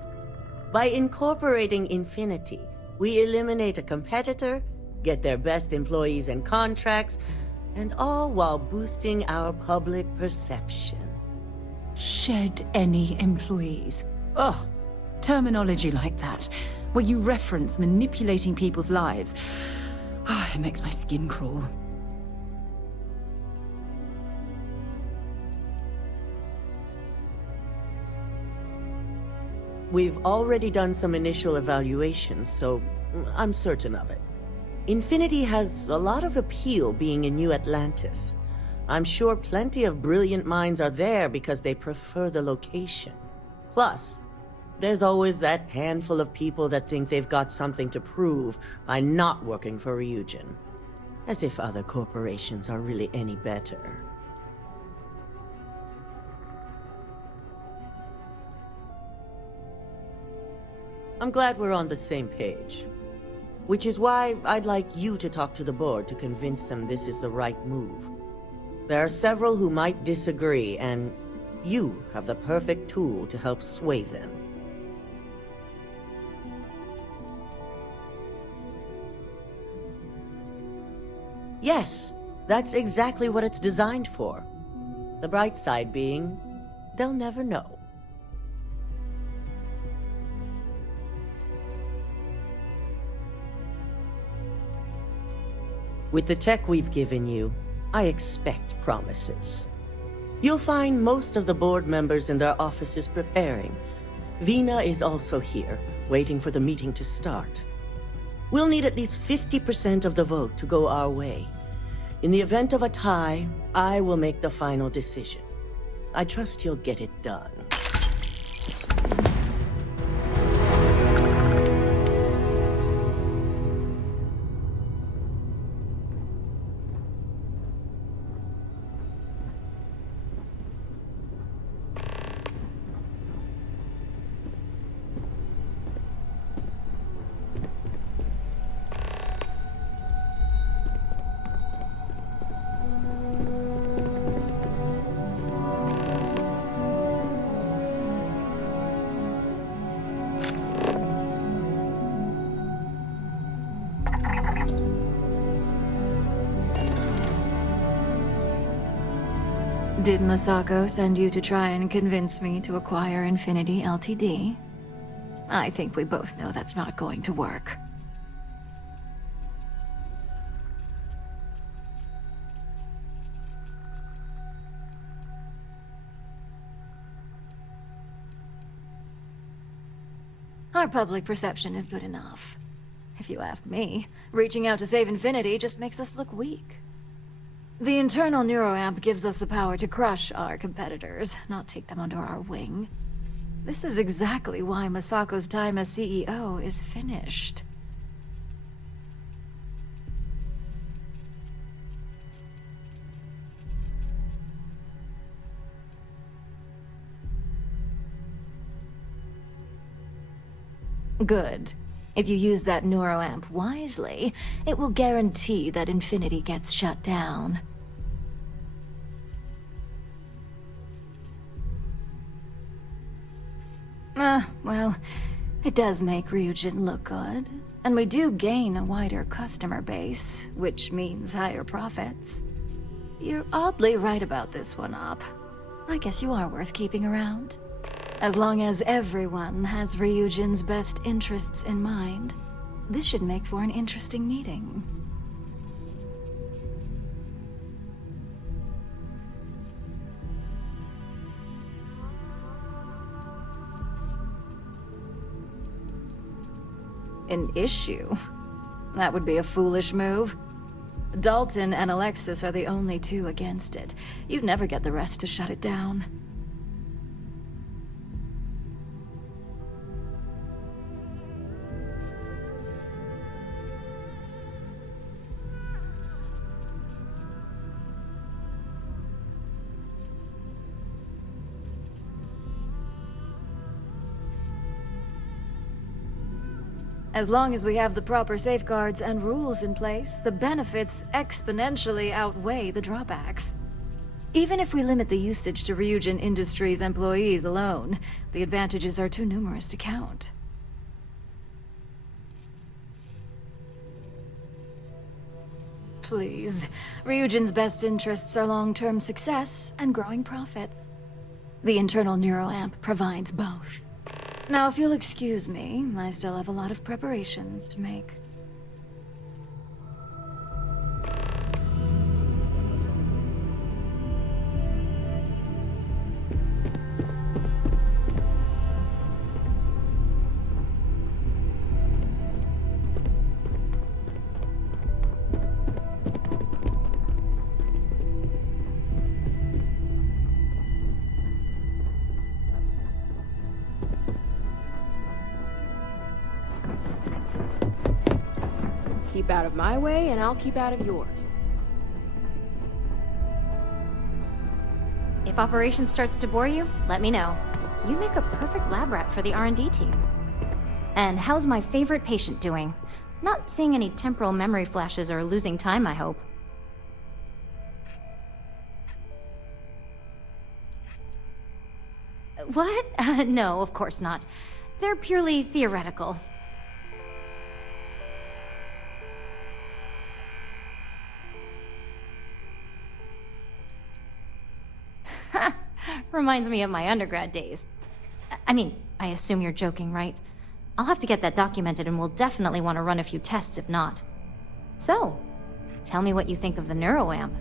By incorporating Infinity, we eliminate a competitor, get their best employees and contracts, and all while boosting our public perception. Shed any employees. Ugh. Terminology like that, where you reference manipulating people's lives. It makes my skin crawl. We've already done some initial evaluations, so I'm certain of it. Infinity has a lot of appeal being in New Atlantis. I'm sure plenty of brilliant minds are there because they prefer the location. Plus, there's always that handful of people that think they've got something to prove by not working for Ryujin. As if other corporations are really any better. I'm glad we're on the same page. Which is why I'd like you to talk to the board to convince them this is the right move. There are several who might disagree, and you have the perfect tool to help sway them. Yes, that's exactly what it's designed for. The bright side being, they'll never know. With the tech we've given you, I expect promises. You'll find most of the board members in their offices preparing. Vina is also here, waiting for the meeting to start. We'll need at least 50% of the vote to go our way. In the event of a tie, I will make the final decision. I trust you'll get it done. Did Masako send you to try and convince me to acquire Infinity Ltd? I think we both know that's not going to work. Our public perception is good enough. If you ask me, reaching out to save Infinity just makes us look weak. The internal Neuroamp gives us the power to crush our competitors, not take them under our wing. This is exactly why Masako's time as CEO is finished. Good. If you use that Neuroamp wisely, it will guarantee that Infinity gets shut down. Well, it does make Ryujin look good, and we do gain a wider customer base, which means higher profits. You're oddly right about this one, Op. I guess you are worth keeping around. As long as everyone has Ryujin's best interests in mind, this should make for an interesting meeting. An issue? That would be a foolish move. Dalton and Alexis are the only two against it. You'd never get the rest to shut it down. As long as we have the proper safeguards and rules in place, the benefits exponentially outweigh the drawbacks. Even if we limit the usage to Ryujin Industries employees alone, the advantages are too numerous to count. Please, Ryujin's best interests are long-term success and growing profits. The internal Neuroamp provides both. Now, if you'll excuse me, I still have a lot of preparations to make. Keep out of my way, and I'll keep out of yours. If operation starts to bore you, let me know. You make a perfect lab rat for the R&D team. And how's my favorite patient doing? Not seeing any temporal memory flashes or losing time, I hope. What? No, of course not. They're purely theoretical. Reminds me of my undergrad days. I mean, I assume you're joking, right? I'll have to get that documented and we'll definitely want to run a few tests if not. So, tell me what you think of the Neuroamp.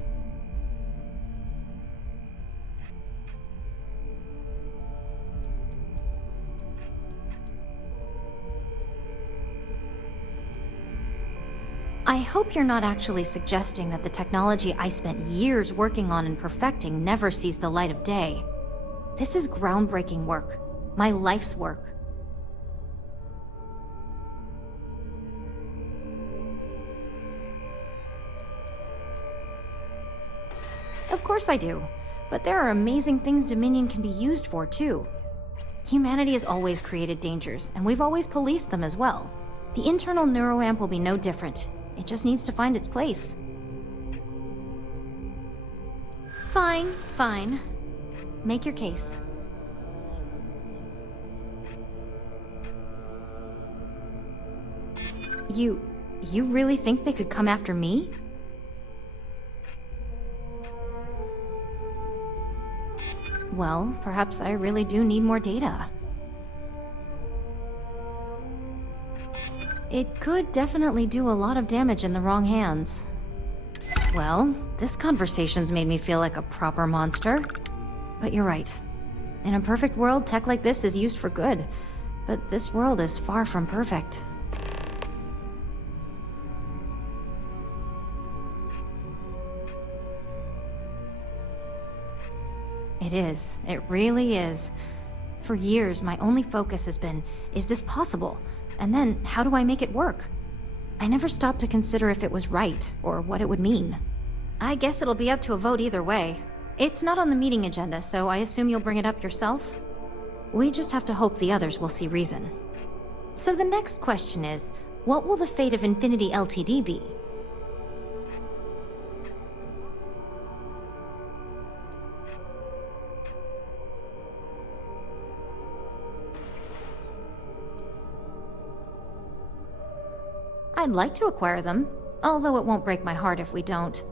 I hope you're not actually suggesting that the technology I spent years working on and perfecting never sees the light of day. This is groundbreaking work. My life's work. Of course I do. But there are amazing things Dominion can be used for, too. Humanity has always created dangers, and we've always policed them as well. The internal Neuroamp will be no different. It just needs to find its place. Fine, fine. Make your case. You really think they could come after me? Well, perhaps I really do need more data. It could definitely do a lot of damage in the wrong hands. Well, this conversation's made me feel like a proper monster. But you're right. In a perfect world, tech like this is used for good. But this world is far from perfect. It is. It really is. For years, my only focus has been, is this possible? And then, how do I make it work? I never stopped to consider if it was right, or what it would mean. I guess it'll be up to a vote either way. It's not on the meeting agenda, so I assume you'll bring it up yourself? We just have to hope the others will see reason. So the next question is, what will the fate of Infinity Ltd be? I'd like to acquire them, although it won't break my heart if we don't.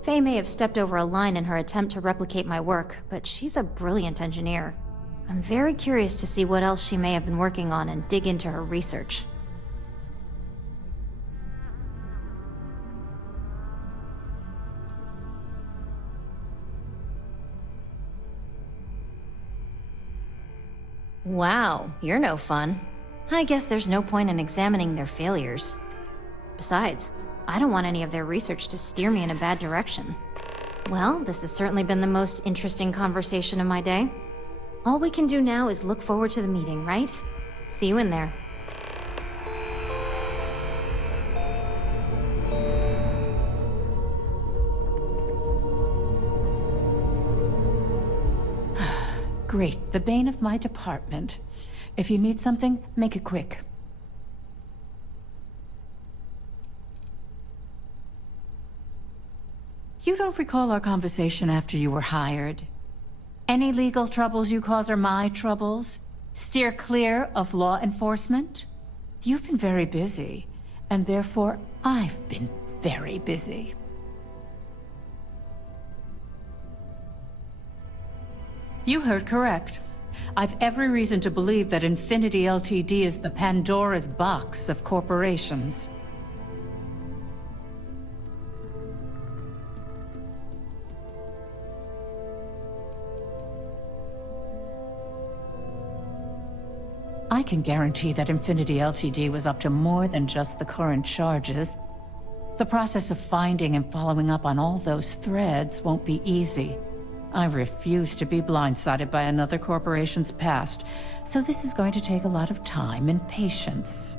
Faye may have stepped over a line in her attempt to replicate my work, but she's a brilliant engineer. I'm very curious to see what else she may have been working on and dig into her research. Wow, you're no fun. I guess there's no point in examining their failures. Besides, I don't want any of their research to steer me in a bad direction. Well, this has certainly been the most interesting conversation of my day. All we can do now is look forward to the meeting, right? See you in there. Great, the bane of my department. If you need something, make it quick. You don't recall our conversation after you were hired? Any legal troubles you cause are my troubles? Steer clear of law enforcement? You've been very busy, and therefore I've been very busy. You heard correct. I've every reason to believe that Infinity Ltd. Is the Pandora's box of corporations. I can guarantee that Infinity Ltd. Was up to more than just the current charges. The process of finding and following up on all those threads won't be easy. I refuse to be blindsided by another corporation's past, so this is going to take a lot of time and patience.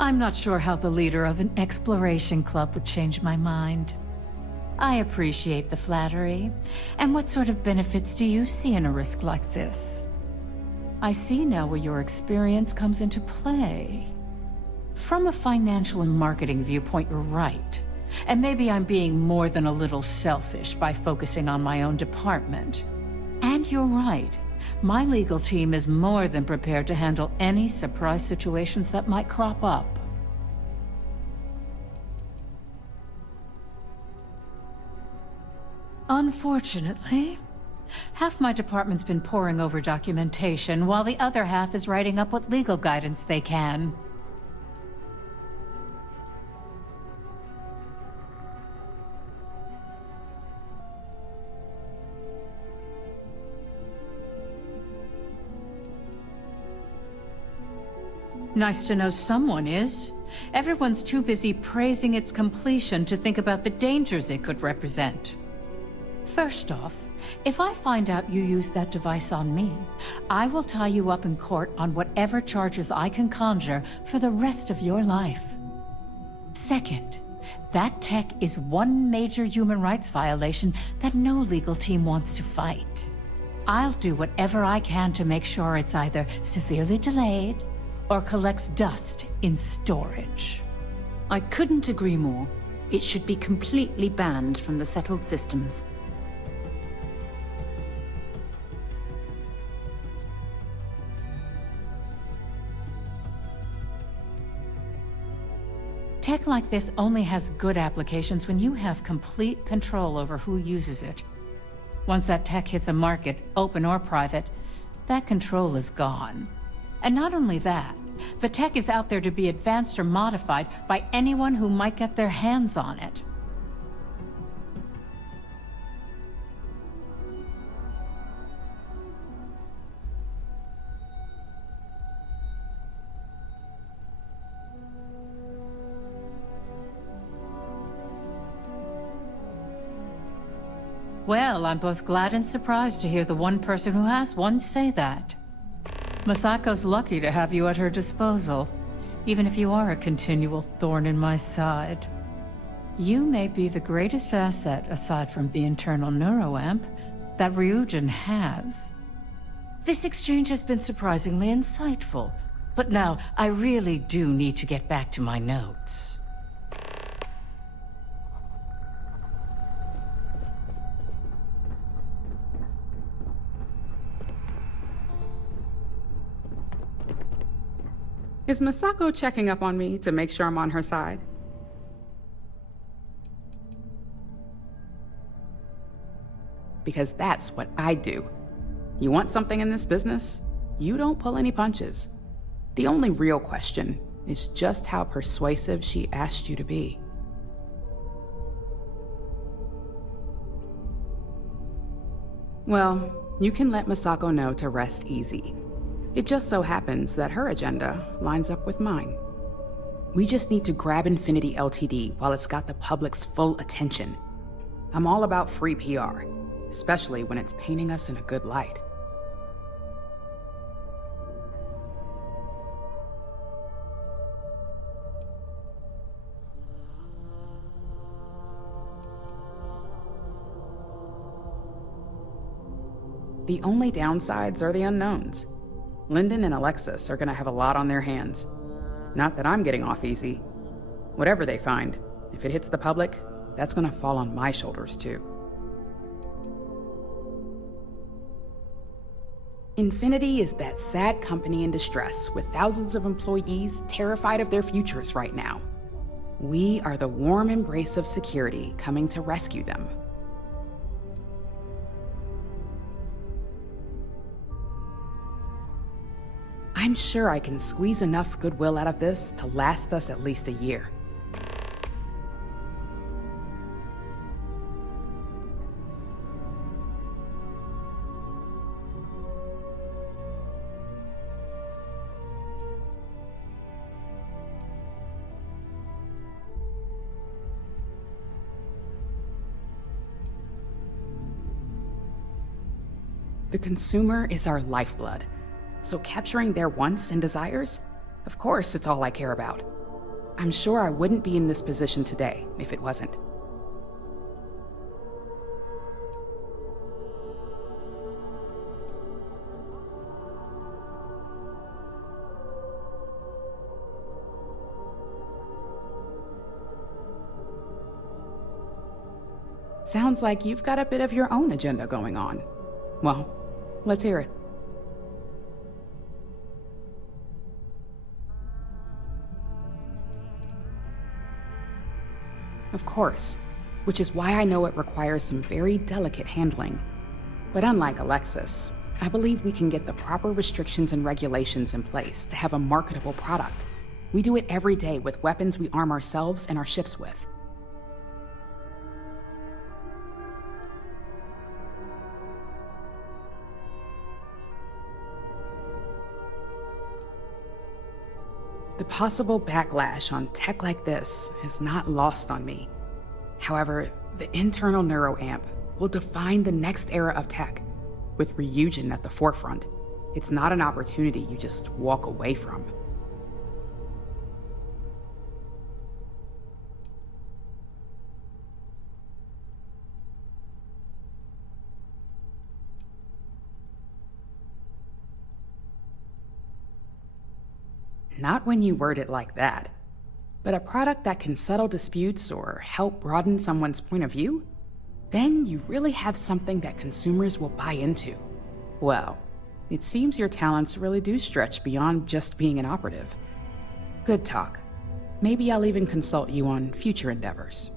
I'm not sure how the leader of an exploration club would change my mind. I appreciate the flattery. And what sort of benefits do you see in a risk like this? I see now where your experience comes into play. From a financial and marketing viewpoint, you're right. And maybe I'm being more than a little selfish by focusing on my own department. And you're right. My legal team is more than prepared to handle any surprise situations that might crop up. Unfortunately, half my department's been poring over documentation, while the other half is writing up what legal guidance they can. Nice to know someone is. Everyone's too busy praising its completion to think about the dangers it could represent. First off, if I find out you used that device on me, I will tie you up in court on whatever charges I can conjure for the rest of your life. Second, that tech is one major human rights violation that no legal team wants to fight. I'll do whatever I can to make sure it's either severely delayed or collects dust in storage. I couldn't agree more. It should be completely banned from the settled systems. Tech like this only has good applications when you have complete control over who uses it. Once that tech hits a market, open or private, that control is gone. And not only that, the tech is out there to be advanced or modified by anyone who might get their hands on it. Well, I'm both glad and surprised to hear the one person who has one say that. Masako's lucky to have you at her disposal, even if you are a continual thorn in my side. You may be the greatest asset, aside from the internal Neuroamp, that Ryujin has. This exchange has been surprisingly insightful, but now I really do need to get back to my notes. Is Masako checking up on me to make sure I'm on her side? Because that's what I do. You want something in this business? You don't pull any punches. The only real question is just how persuasive she asked you to be. Well, you can let Masako know to rest easy. It just so happens that her agenda lines up with mine. We just need to grab Infinity Ltd. While it's got the public's full attention. I'm all about free PR, especially when it's painting us in a good light. The only downsides are the unknowns. Lyndon and Alexis are gonna have a lot on their hands. Not that I'm getting off easy. Whatever they find, if it hits the public, that's gonna fall on my shoulders too. Infinity is that sad company in distress with thousands of employees terrified of their futures right now. We are the warm embrace of security coming to rescue them. I'm sure I can squeeze enough goodwill out of this to last us at least a year. The consumer is our lifeblood, so capturing their wants and desires, of course it's all I care about. I'm sure I wouldn't be in this position today if it wasn't. Sounds like you've got a bit of your own agenda going on. Well, let's hear it. Of course, which is why I know it requires some very delicate handling. But unlike Alexis, I believe we can get the proper restrictions and regulations in place to have a marketable product. We do it every day with weapons we arm ourselves and our ships with. The possible backlash on tech like this is not lost on me. However, the internal Neuroamp will define the next era of tech, with Ryujin at the forefront. It's not an opportunity you just walk away from. Not when you word it like that. But a product that can settle disputes or help broaden someone's point of view? Then you really have something that consumers will buy into. Well, it seems your talents really do stretch beyond just being an operative. Good talk. Maybe I'll even consult you on future endeavors.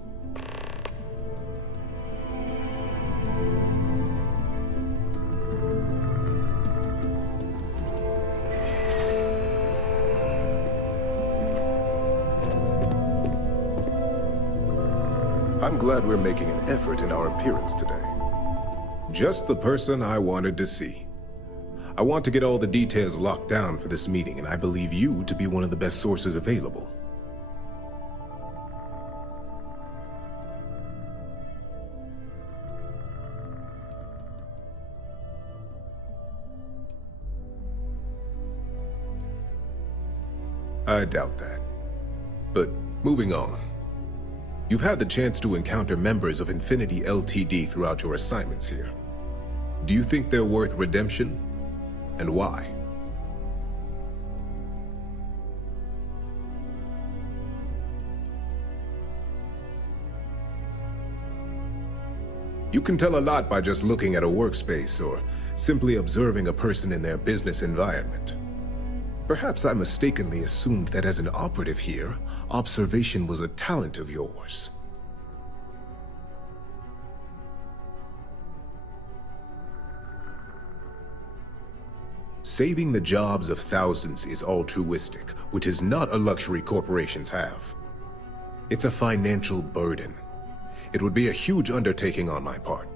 I'm glad we're making an effort in our appearance today. Just the person I wanted to see. I want to get all the details locked down for this meeting, and I believe you to be one of the best sources available. I doubt that. But moving on. You've had the chance to encounter members of Infinity LTD throughout your assignments here. Do you think they're worth redemption? And why? You can tell a lot by just looking at a workspace or simply observing a person in their business environment. Perhaps I mistakenly assumed that as an operative here, observation was a talent of yours. Saving the jobs of thousands is altruistic, which is not a luxury corporations have. It's a financial burden. It would be a huge undertaking on my part.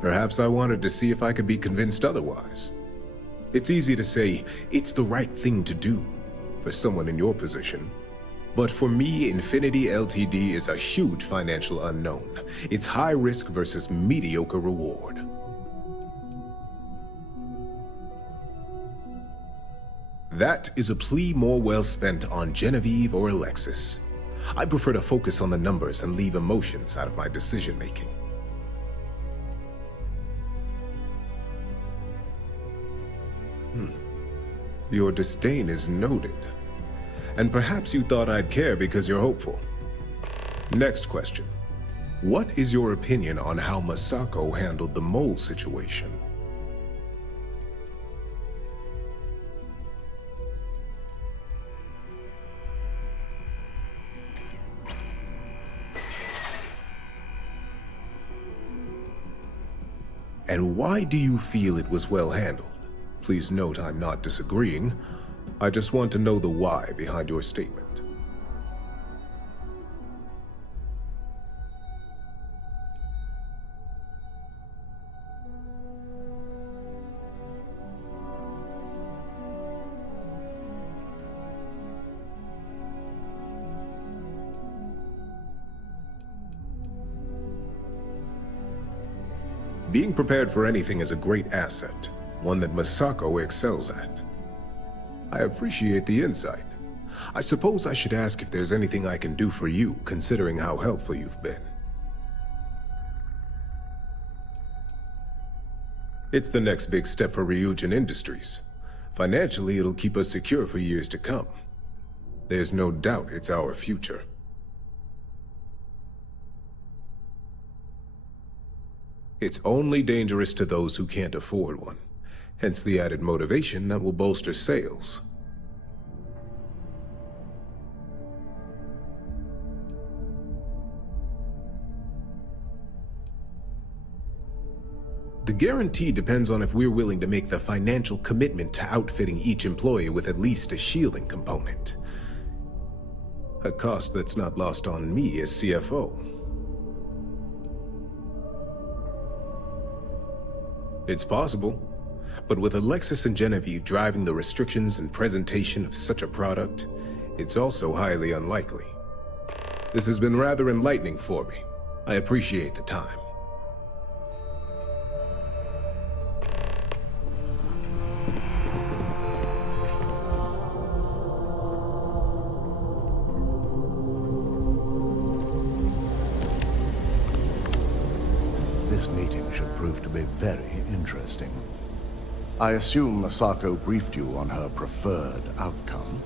Perhaps I wanted to see if I could be convinced otherwise. It's easy to say it's the right thing to do for someone in your position. But for me, Infinity LTD is a huge financial unknown. It's high risk versus mediocre reward. That is a plea more well spent on Genevieve or Alexis. I prefer to focus on the numbers and leave emotions out of my decision-making. Your disdain is noted. And perhaps you thought I'd care because you're hopeful. Next question. What is your opinion on how Masako handled the mole situation? And why do you feel it was well handled? Please note I'm not disagreeing. I just want to know the why behind your statement. Being prepared for anything is a great asset, one that Masako excels at. I appreciate the insight. I suppose I should ask if there's anything I can do for you, considering how helpful you've been. It's the next big step for Ryujin Industries. Financially, it'll keep us secure for years to come. There's no doubt it's our future. It's only dangerous to those who can't afford one, hence the added motivation that will bolster sales. The guarantee depends on if we're willing to make the financial commitment to outfitting each employee with at least a shielding component. A cost that's not lost on me as CFO. It's possible, but with Alexis and Genevieve driving the restrictions and presentation of such a product, it's also highly unlikely. This has been rather enlightening for me. I appreciate the time. This meeting should prove to be very interesting. I assume Masako briefed you on her preferred outcome?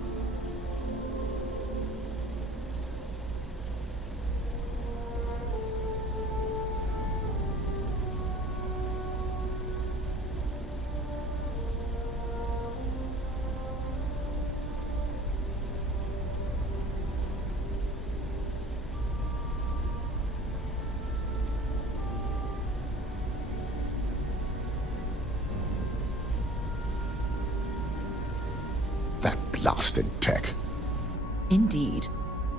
That blasted tech. Indeed.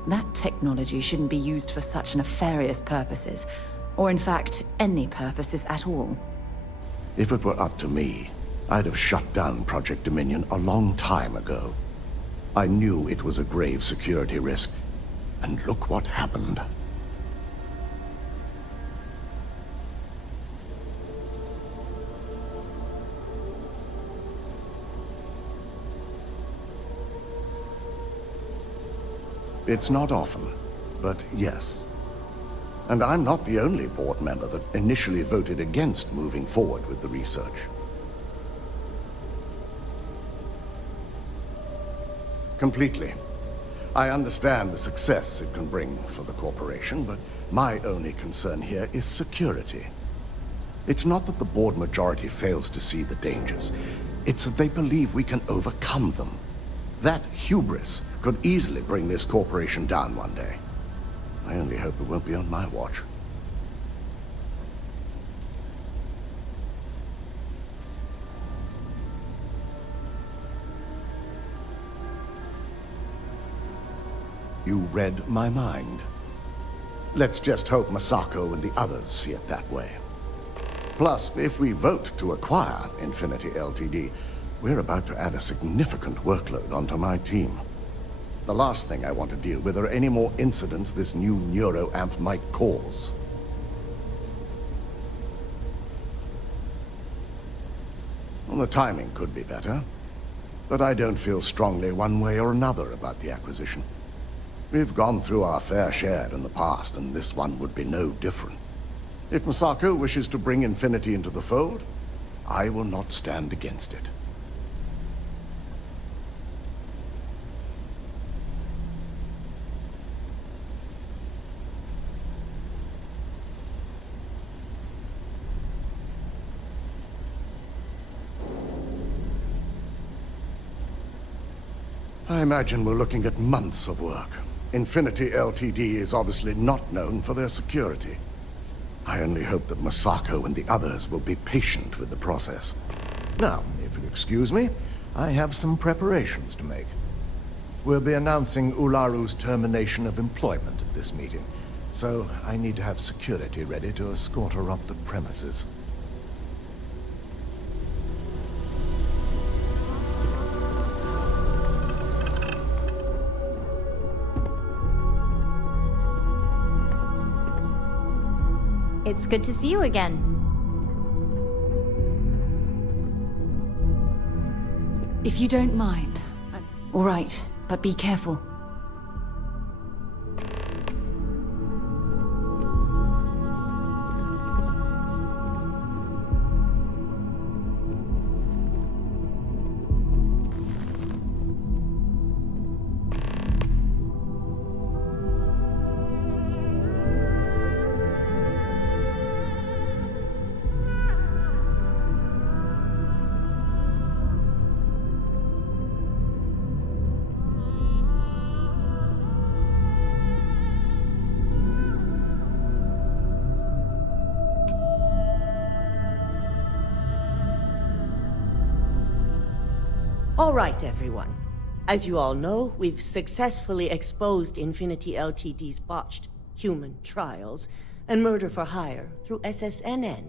That technology shouldn't be used for such nefarious purposes, or in fact, any purposes at all. If it were up to me, I'd have shut down Project Dominion a long time ago. I knew it was a grave security risk, and look what happened. It's not often, but yes. And I'm not the only board member that initially voted against moving forward with the research. Completely. I understand the success it can bring for the corporation, but my only concern here is security. It's not that the board majority fails to see the dangers. It's that they believe we can overcome them. That hubris could easily bring this corporation down one day. I only hope it won't be on my watch. You read my mind. Let's just hope Masako and the others see it that way. Plus, if we vote to acquire Infinity Ltd., we're about to add a significant workload onto my team. The last thing I want to deal with are any more incidents this new Neuroamp might cause. Well, the timing could be better, but I don't feel strongly one way or another about the acquisition. We've gone through our fair share in the past, and this one would be no different. If Masako wishes to bring Infinity into the fold, I will not stand against it. I imagine we're looking at months of work. Infinity Ltd is obviously not known for their security. I only hope that Masako and the others will be patient with the process. Now, if you'll excuse me, I have some preparations to make. We'll be announcing Ularu's termination of employment at this meeting, so I need to have security ready to escort her off the premises. It's good to see you again. If you don't mind. All right, but be careful. All right, everyone. As you all know, we've successfully exposed Infinity Ltd's botched human trials and murder for hire through SSNN.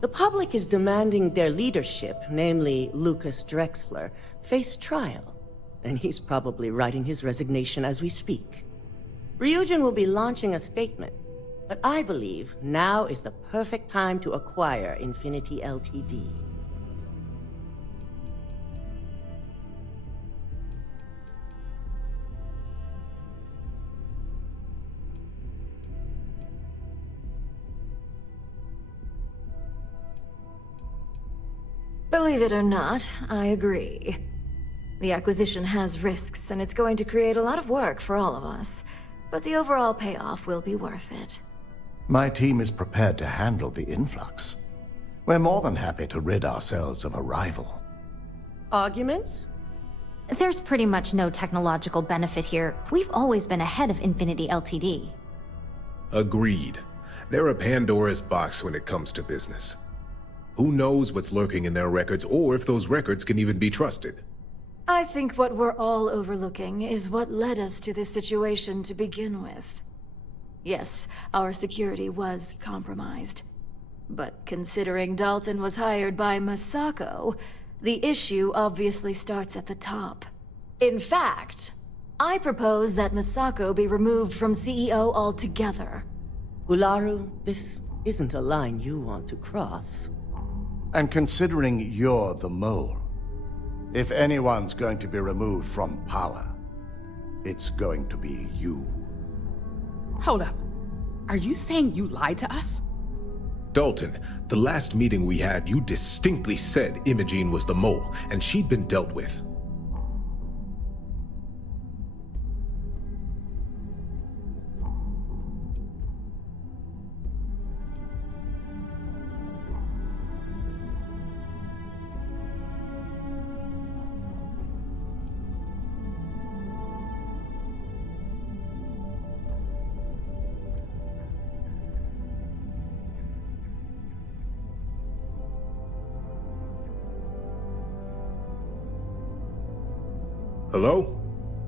The public is demanding their leadership, namely Lucas Drexler, face trial, and he's probably writing his resignation as we speak. Ryujin will be launching a statement, but I believe now is the perfect time to acquire Infinity Ltd. Believe it or not, I agree. The acquisition has risks, and it's going to create a lot of work for all of us. But the overall payoff will be worth it. My team is prepared to handle the influx. We're more than happy to rid ourselves of a rival. Arguments? There's pretty much no technological benefit here. We've always been ahead of Infinity Ltd. Agreed. They're a Pandora's box when it comes to business. Who knows what's lurking in their records, or if those records can even be trusted? I think what we're all overlooking is what led us to this situation to begin with. Yes, our security was compromised. But considering Dalton was hired by Masako, the issue obviously starts at the top. In fact, I propose that Masako be removed from CEO altogether. Ularu, this isn't a line you want to cross. And considering you're the mole, if anyone's going to be removed from power, it's going to be you. Hold up. Are you saying you lied to us? Dalton, the last meeting we had, you distinctly said Imogene was the mole, and she'd been dealt with. Hello?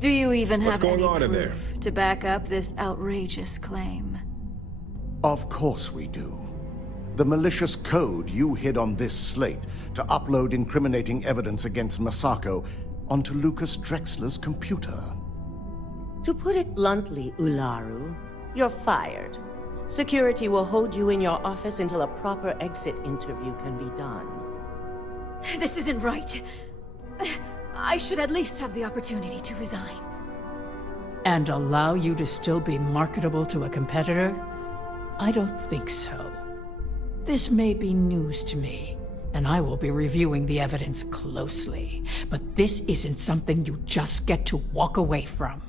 Do you even have any What's going on in there? proof to back up this outrageous claim? Of course we do. The malicious code you hid on this slate to upload incriminating evidence against Masako onto Lucas Drexler's computer. To put it bluntly, Ularu, you're fired. Security will hold you in your office until a proper exit interview can be done. This isn't right. I should at least have the opportunity to resign. And allow you to still be marketable to a competitor? I don't think so. This may be news to me, and I will be reviewing the evidence closely. But this isn't something you just get to walk away from.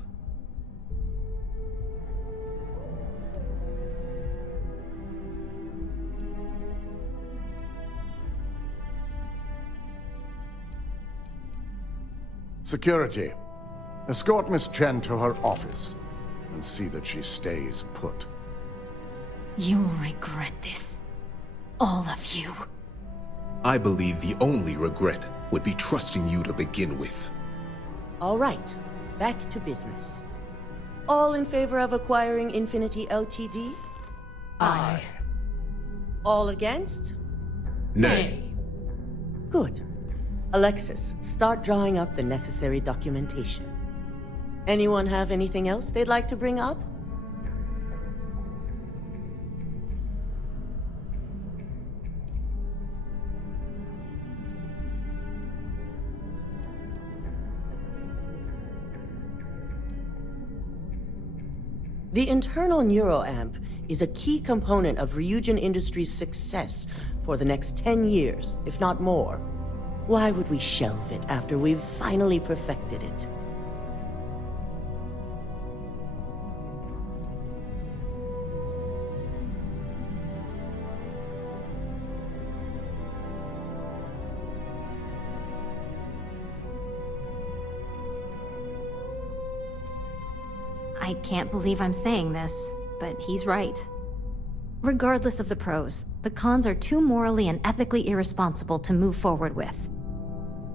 Security, Escort Miss Chen to her office and see that she stays put. You'll regret this. All of you. I believe the only regret would be trusting you to begin with. All right, back to business. All in favor of acquiring Infinity Ltd? Aye. All against? Nay. Good. Alexis, start drawing up the necessary documentation. Anyone have anything else they'd like to bring up? The internal Neuroamp is a key component of Ryujin Industries' success for the next 10 years, if not more. Why would we shelve it after we've finally perfected it? I can't believe I'm saying this, but he's right. Regardless of the pros, the cons are too morally and ethically irresponsible to move forward with.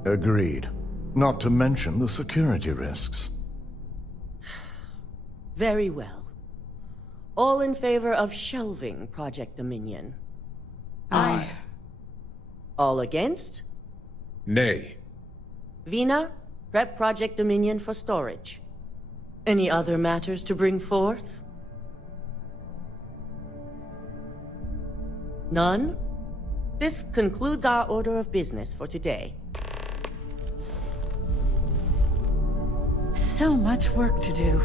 Agreed. Not to mention the security risks. Very well. All in favor of shelving Project Dominion? Aye. All against? Nay. Vina, prep Project Dominion for storage. Any other matters to bring forth? None? This concludes our order of business for today. So much work to do.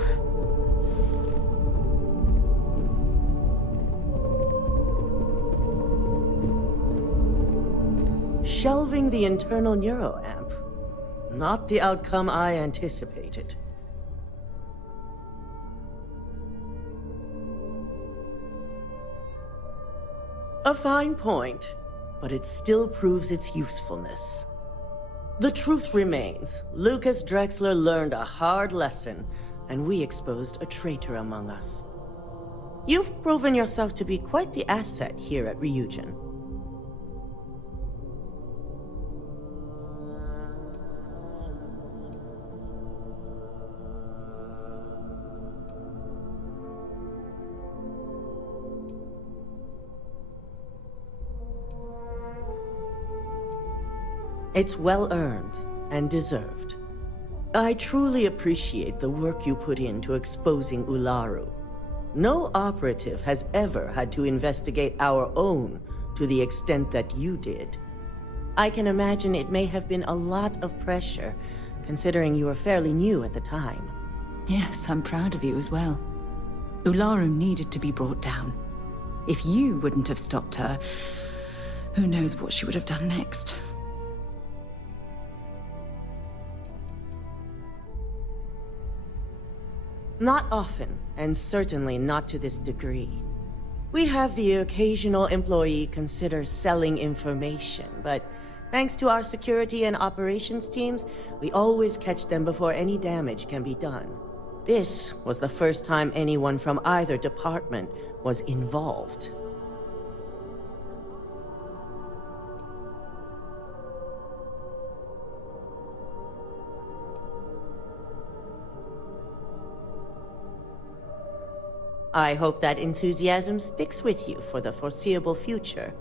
Shelving the internal Neuroamp. Not the outcome I anticipated. A fine point, but it still proves its usefulness. The truth remains, Lucas Drexler learned a hard lesson, and we exposed a traitor among us. You've proven yourself to be quite the asset here at Ryujin. It's well earned and deserved. I truly appreciate the work you put into exposing Ularu. No operative has ever had to investigate our own to the extent that you did. I can imagine it may have been a lot of pressure, considering you were fairly new at the time. Yes, I'm proud of you as well. Ularu needed to be brought down. If you wouldn't have stopped her, who knows what she would have done next. Not often, and certainly not to this degree. We have the occasional employee consider selling information, but thanks to our security and operations teams, we always catch them before any damage can be done. This was the first time anyone from either department was involved. I hope that enthusiasm sticks with you for the foreseeable future.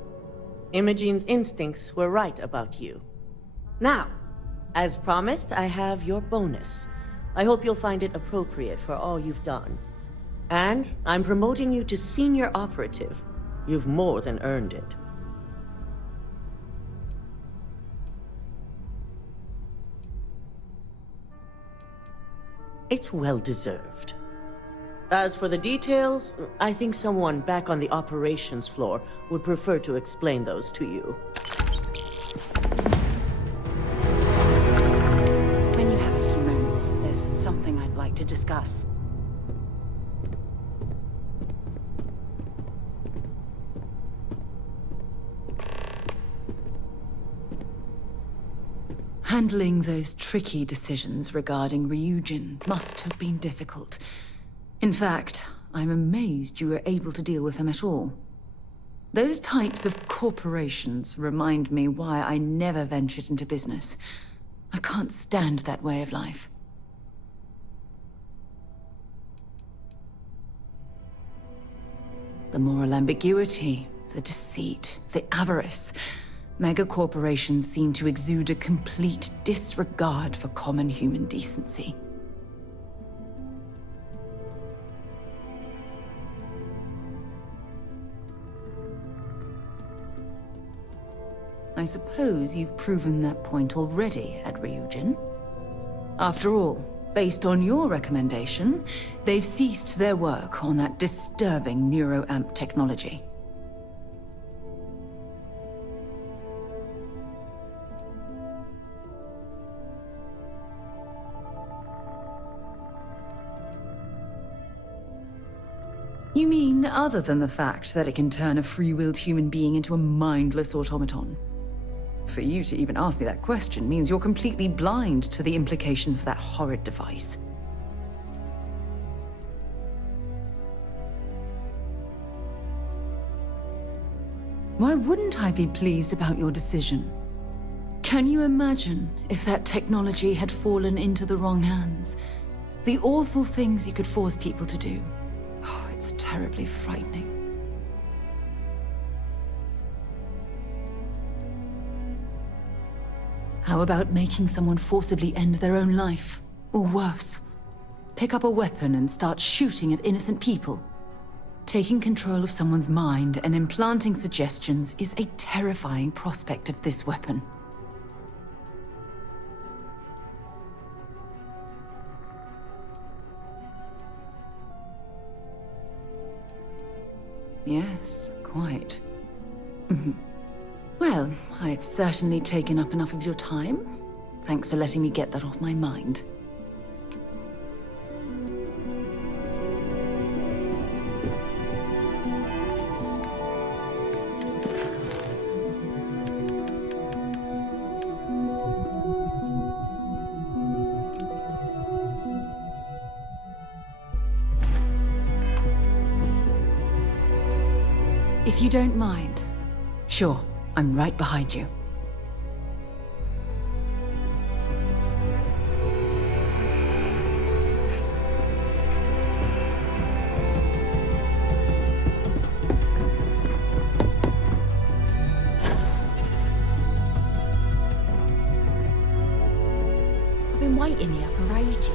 Imogene's instincts were right about you. Now, as promised, I have your bonus. I hope you'll find it appropriate for all you've done. And I'm promoting you to senior operative. You've more than earned it. It's well deserved. As for the details, I think someone back on the operations floor would prefer to explain those to you. When you have a few moments, there's something I'd like to discuss. Handling those tricky decisions regarding Ryujin must have been difficult. In fact, I'm amazed you were able to deal with them at all. Those types of corporations remind me why I never ventured into business. I can't stand that way of life. The moral ambiguity, the deceit, the avarice. Megacorporations seem to exude a complete disregard for common human decency. I suppose you've proven that point already at Ryujin. After all, based on your recommendation, they've ceased their work on that disturbing Neuroamp technology. You mean other than the fact that it can turn a free-willed human being into a mindless automaton? For you to even ask me that question means you're completely blind to the implications of that horrid device. Why wouldn't I be pleased about your decision? Can you imagine if that technology had fallen into the wrong hands? The awful things you could force people to do. Oh, it's terribly frightening. How about making someone forcibly end their own life? Or worse, pick up a weapon and start shooting at innocent people? Taking control of someone's mind and implanting suggestions is a terrifying prospect of this weapon. Yes, quite. Well, I've certainly taken up enough of your time. Thanks for letting me get that off my mind. If you don't mind. Sure. I'm right behind you. I've been waiting here for ages.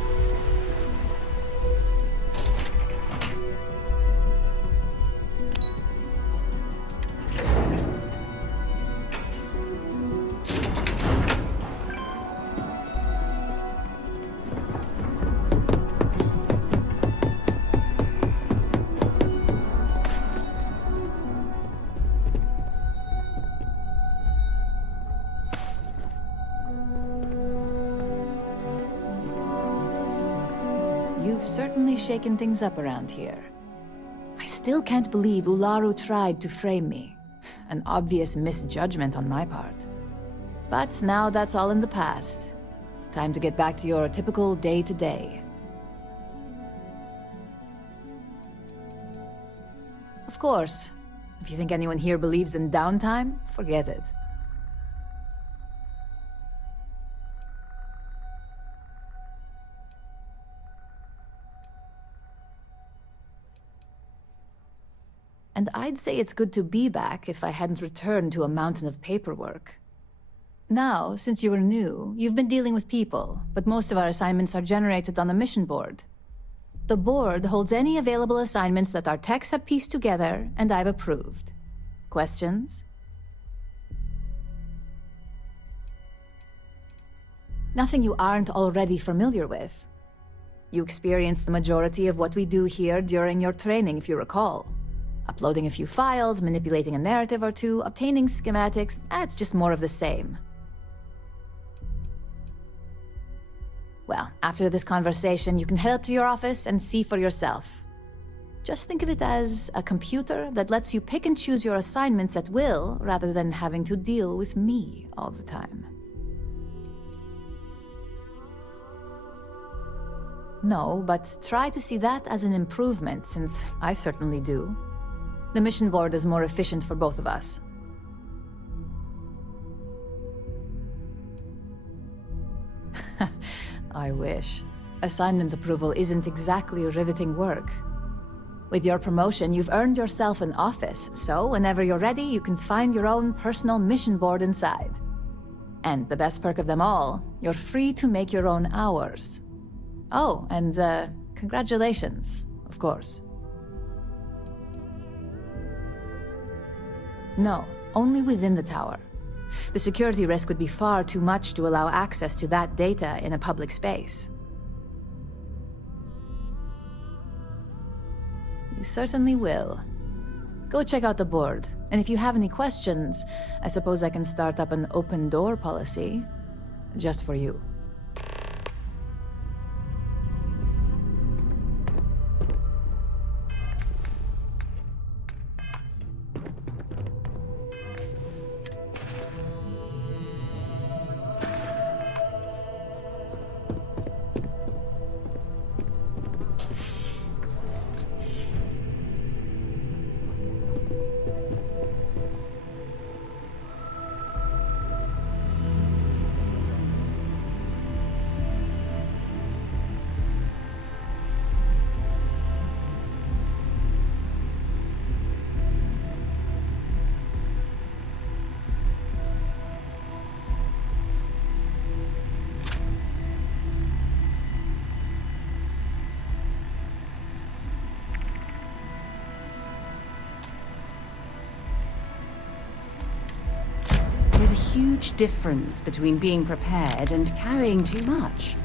Shaken things up around here. I still can't believe Ularu tried to frame me. An obvious misjudgment on my part. But now that's all in the past. It's time to get back to your typical day-to-day. Of course, if you think anyone here believes in downtime, forget it. And I'd say it's good to be back if I hadn't returned to a mountain of paperwork. Now, since you were new, you've been dealing with people, but most of our assignments are generated on the mission board. The board holds any available assignments that our techs have pieced together, and I've approved. Questions? Nothing you aren't already familiar with. You experienced the majority of what we do here during your training, if you recall. Uploading a few files, manipulating a narrative or two, obtaining schematics, it's just more of the same. Well, after this conversation, you can head up to your office and see for yourself. Just think of it as a computer that lets you pick and choose your assignments at will, rather than having to deal with me all the time. No, but try to see that as an improvement, since I certainly do. The mission board is more efficient for both of us. I wish. Assignment approval isn't exactly riveting work. With your promotion, you've earned yourself an office, so whenever you're ready, you can find your own personal mission board inside. And the best perk of them all, you're free to make your own hours. Oh, and congratulations, of course. No, only within the tower. The security risk would be far too much to allow access to that data in a public space. You certainly will. Go check out the board, and if you have any questions, I suppose I can start up an open door policy. Just for you. There's a huge difference between being prepared and carrying too much.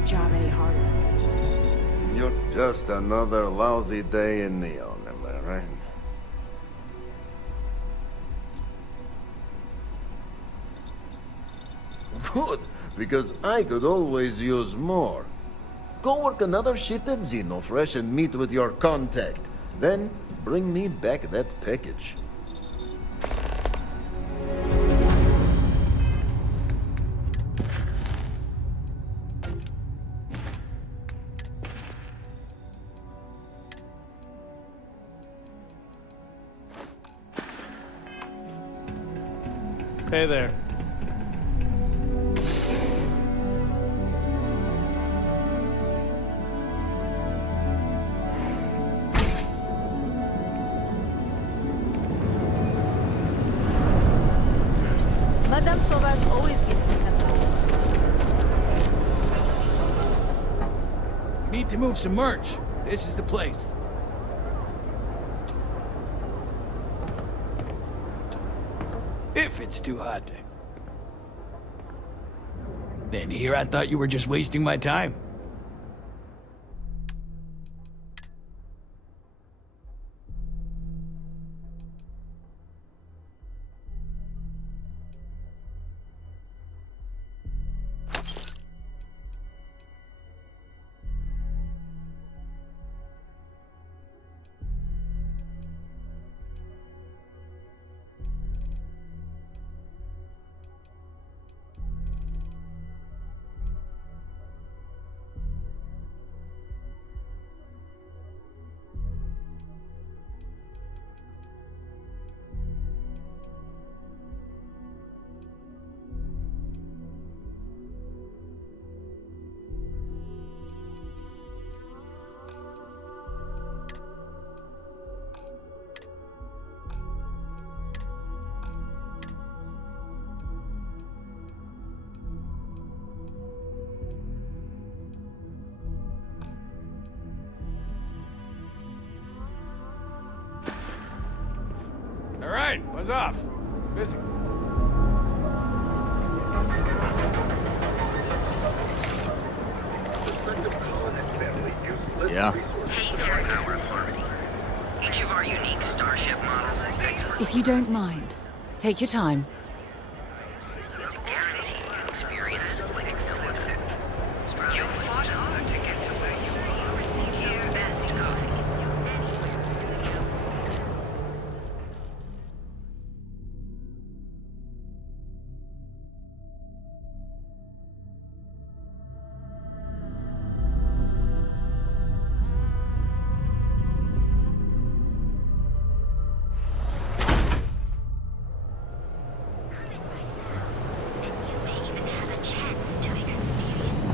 my job any harder. You're just another lousy day in Neon, am I right? Good, because I could always use more. Go work another shift at Xenofresh and meet with your contact. Then, bring me back that package. Hey there. Madame Sauvage always gives me $10. Need to move some merch. This is the place. If it's too hot. Then here I thought you were just wasting my time. All right, buzz off. Busy. Yeah? Hey there, Power Authority. Each of our unique starship models is expert. If you don't mind, take your time. To guarantee you experience like no other. You fought hard to get to where you are. Here and going.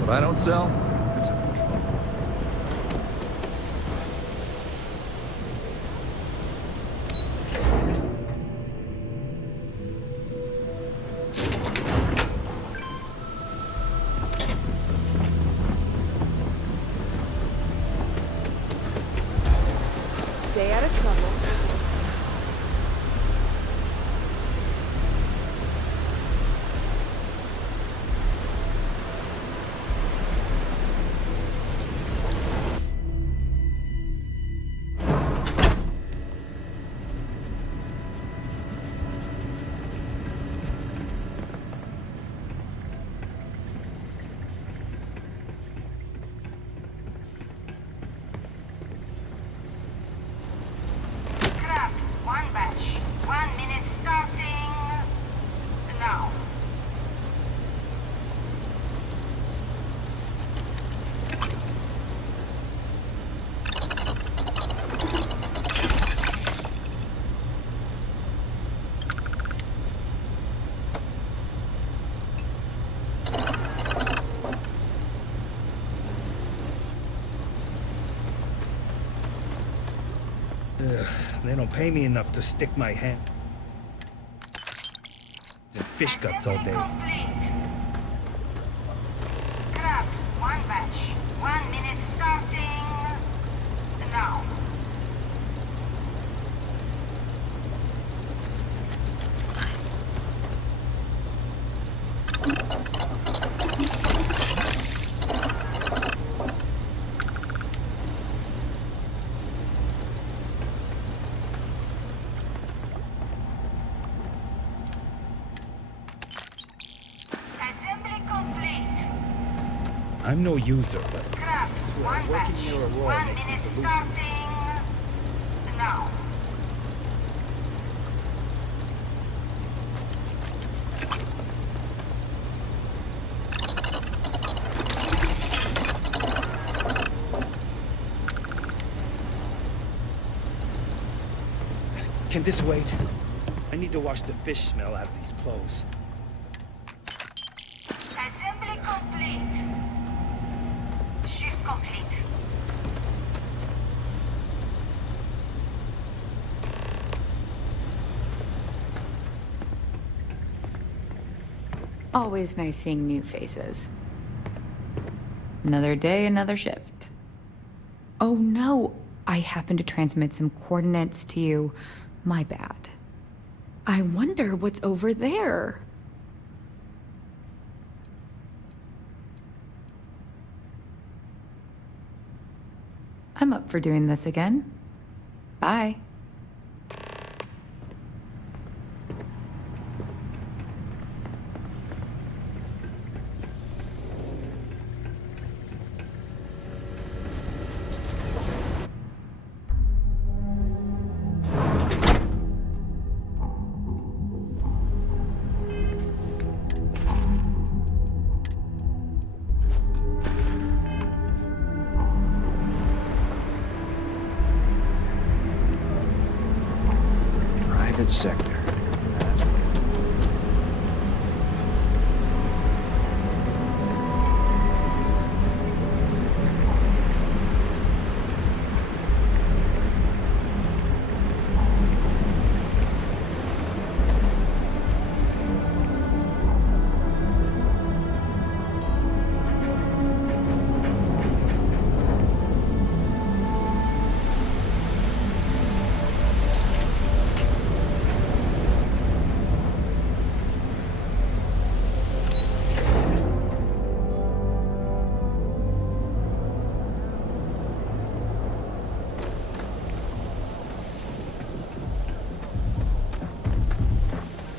What I don't sell, it's a Stay out of trouble. One batch. 1 minute starting now. Ugh, they don't pay me enough to stick my hand in fish guts all day. Craft. One batch. 1 minute starting now. I'm no user, but I swear, working near Aurora makes me hallucinate. Now. Can this wait? I need to wash the fish smell out of these clothes. Assembly complete. Shift complete. Always nice seeing new faces. Another day, another shift. Oh no, I happened to transmit some coordinates to you. My bad. I wonder what's over there. I'm up for doing this again. Bye. Private sector. That's what it is.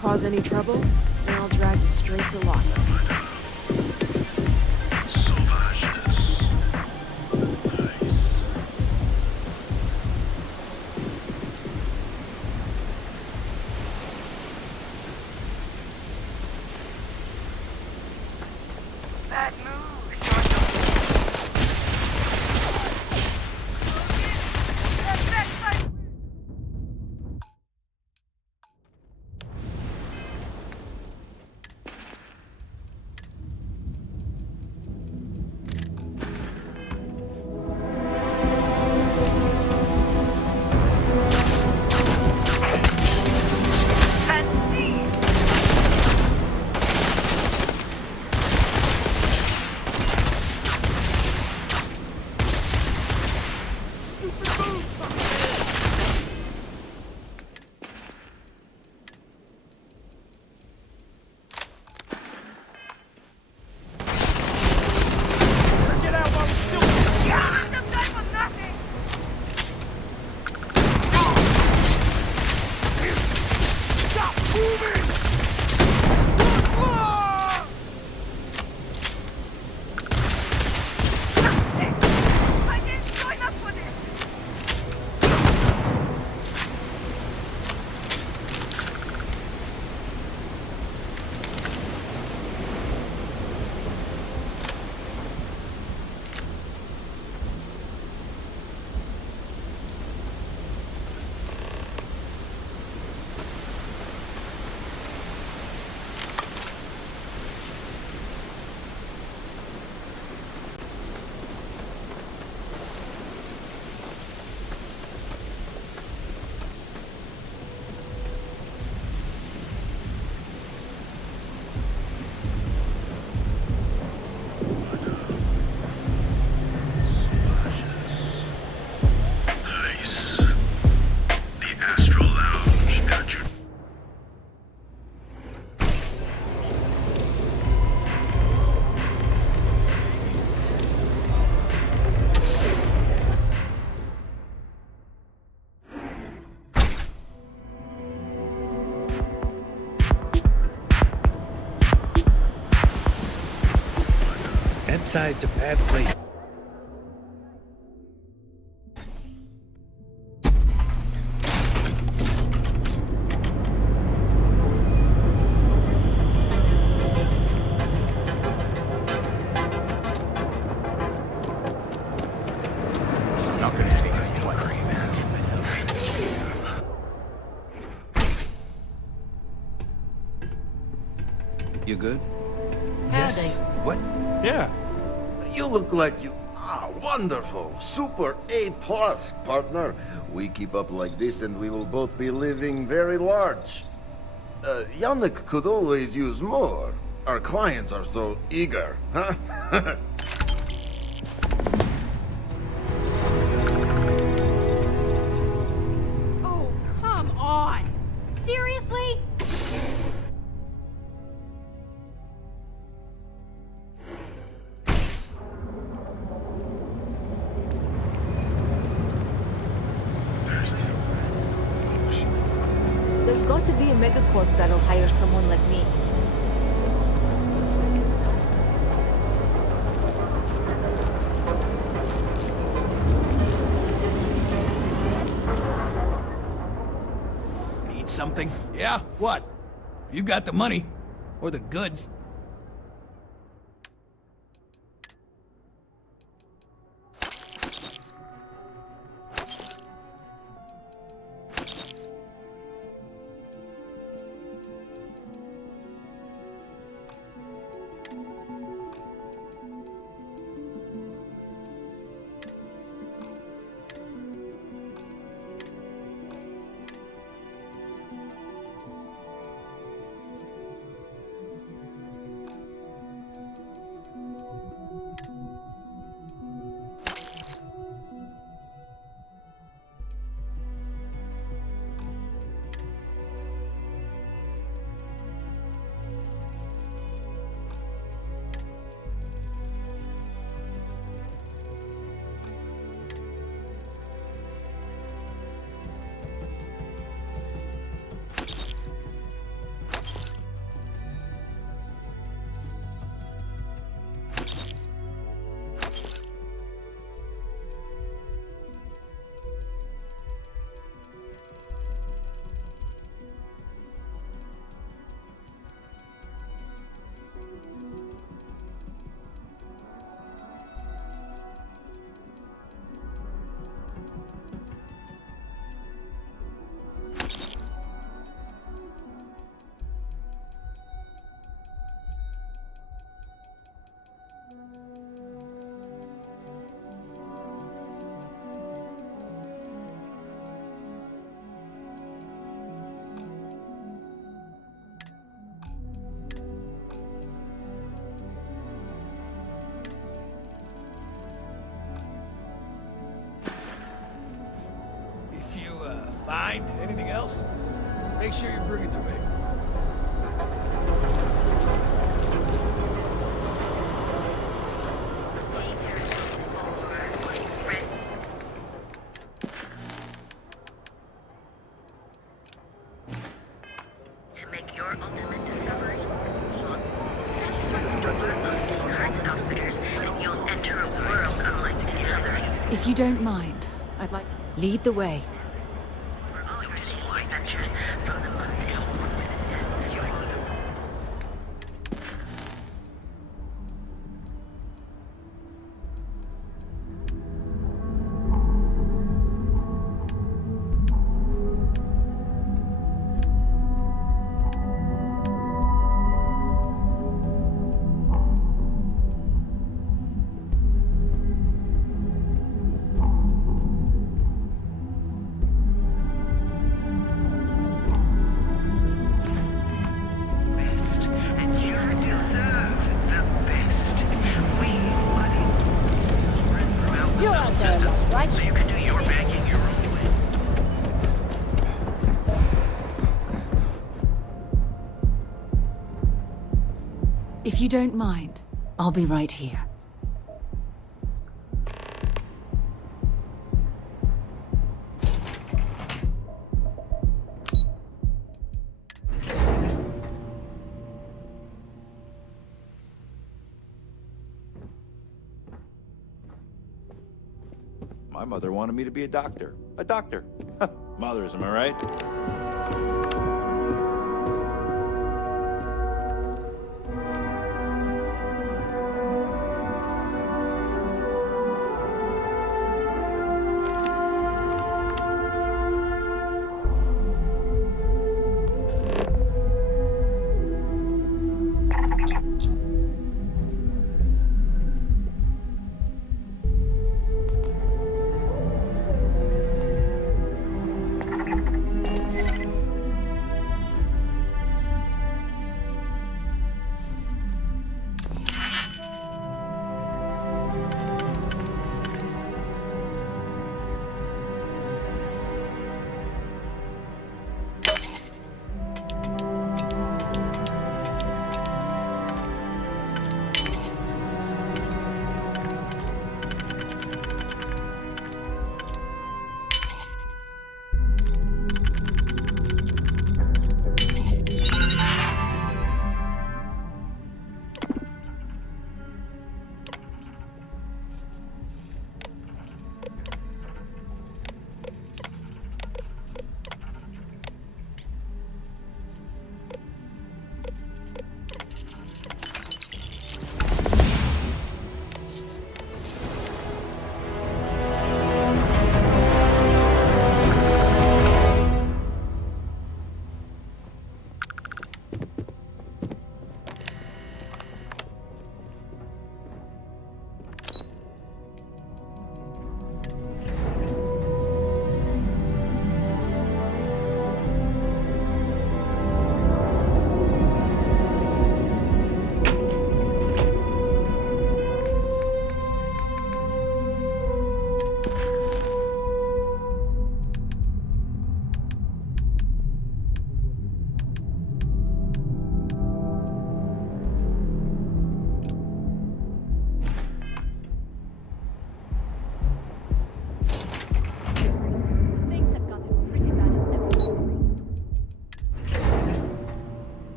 Cause any trouble, and I'll drag you straight to lockup. That move, Inside's a bad place. Not gonna say this twice. You good? Yes. What? Yeah. You look like you are wonderful. Super A+, partner. We keep up like this and we will both be living very large. Yannick could always use more. Our clients are so eager, huh? Oh, come on! Seriously? There's got to be a megacorp that'll hire someone like me. Need something? Yeah, what? You got the money. Or the goods. Find anything else? Make sure you bring it to me. To make your ultimate discovery, you'll hearts and outfitters, and you'll enter a world unlike any other. If you don't mind, I'd like lead the way. If you don't mind, I'll be right here. My mother wanted me to be a doctor. A doctor. Mothers, am I right?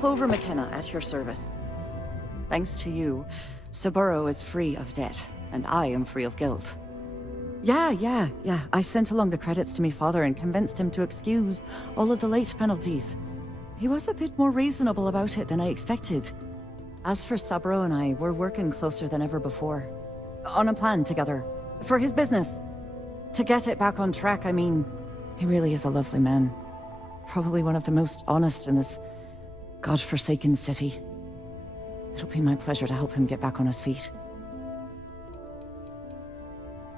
Clover McKenna at your service. Thanks to you, Saburo is free of debt, and I am free of guilt. Yeah. I sent along the credits to me father and convinced him to excuse all of the late penalties. He was a bit more reasonable about it than I expected. As for Saburo and I, we're working closer than ever before. On a plan together. For his business. To get it back on track, I mean, he really is a lovely man. Probably one of the most honest in this godforsaken city. It'll be my pleasure to help him get back on his feet.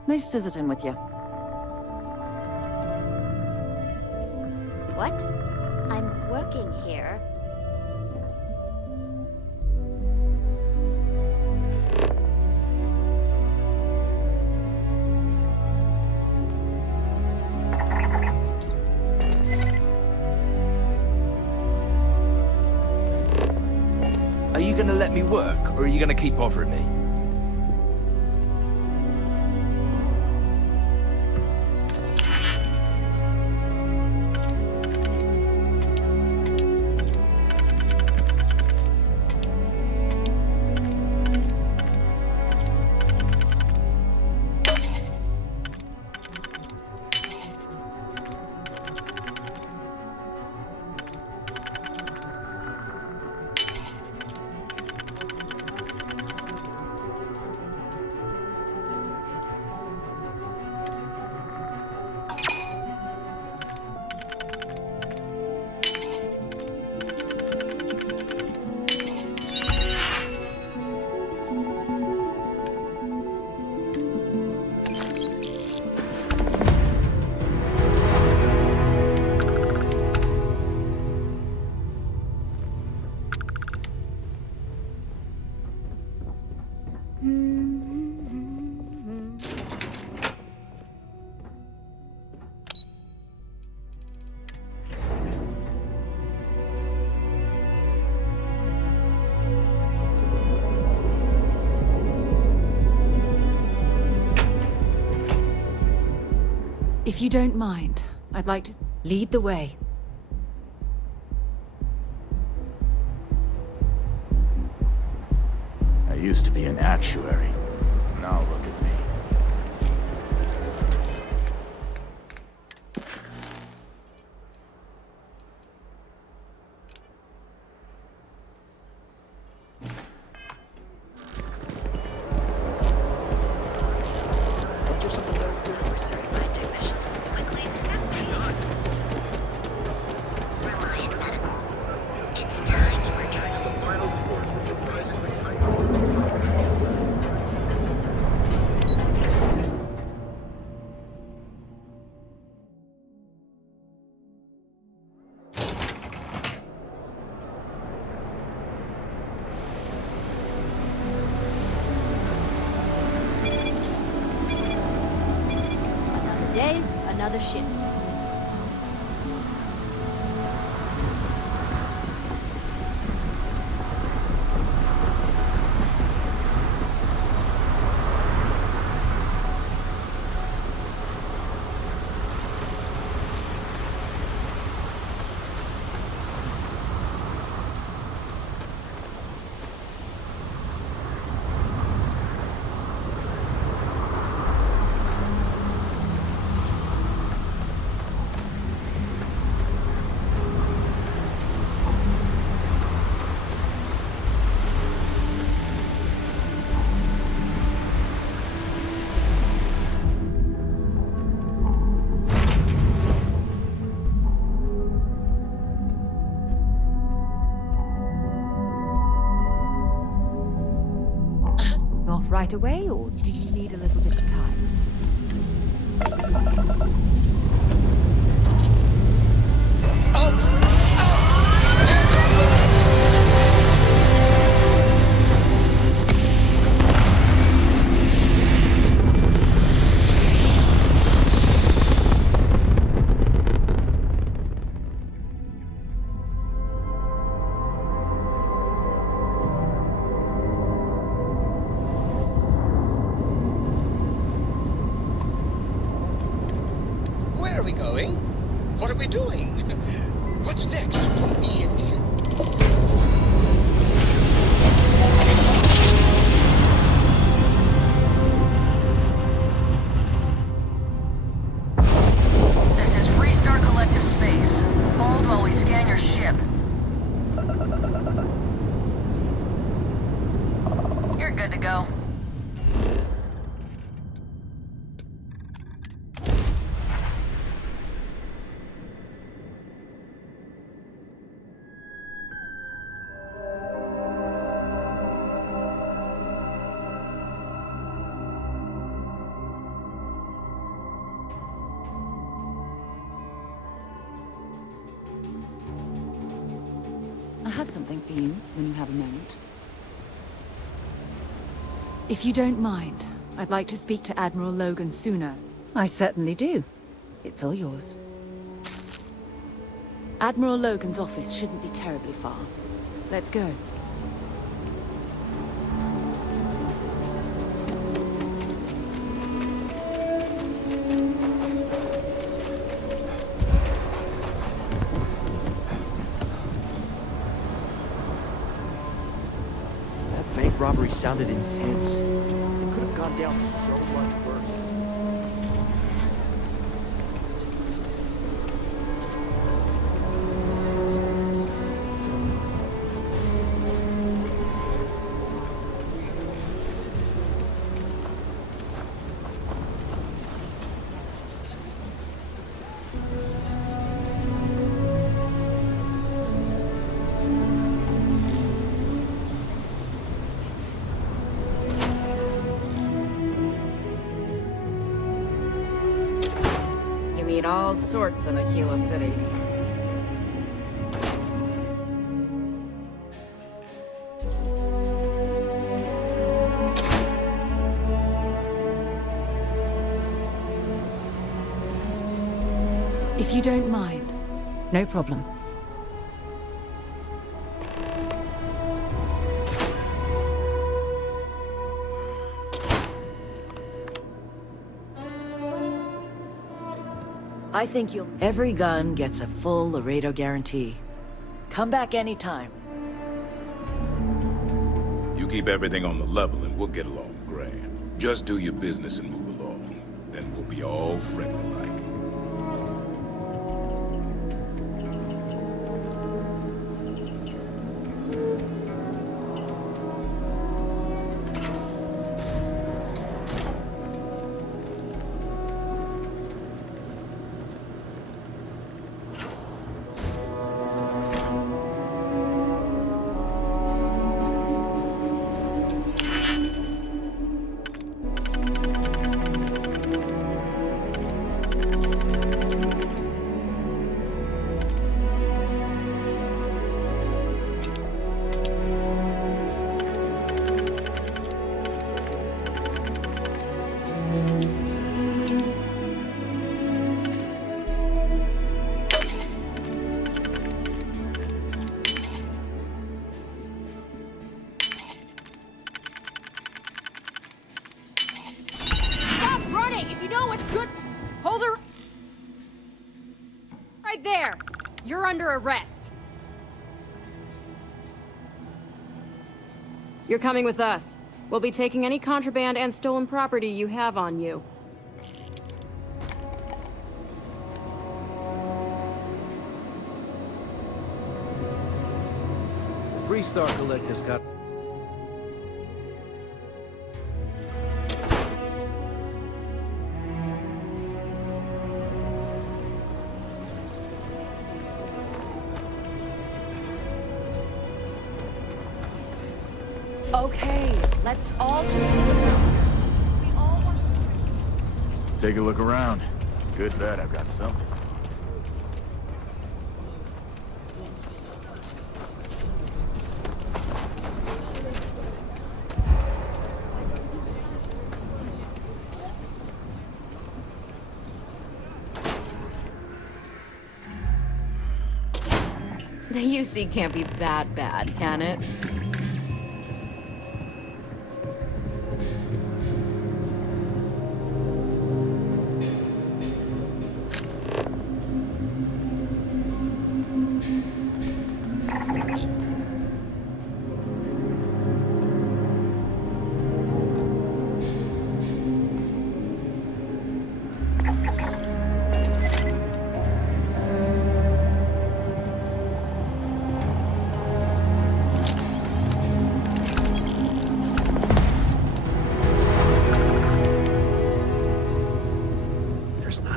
Nice visiting with you. What? I'm working here. Are you gonna let me work, or are you gonna keep bothering me? If you don't mind, I'd like to lead the way. used to be an actuary. Now look at me. Day, another shift. Right away, or do you need a little bit of time? I have something for you when you have a moment. If you don't mind, I'd like to speak to Admiral Logan sooner. I certainly do. It's all yours. Admiral Logan's office shouldn't be terribly far. Let's go. Robbery sounded intense. It could have gone down so much worse. All sorts in Aquila City. If you don't mind. No problem. I think you'll... Every gun gets a full Laredo guarantee. Come back anytime. You You keep everything on the level and we'll get along grand. Just do your business and move along. Then we'll be all friendly-like. Arrest. You're coming with us. We'll be taking any contraband and stolen property you have on you. The Freestar Collective's got... Okay, let's all just take a look. We all want to... Take a look around. It's a good bet I've got something. The UC can't be that bad, can it?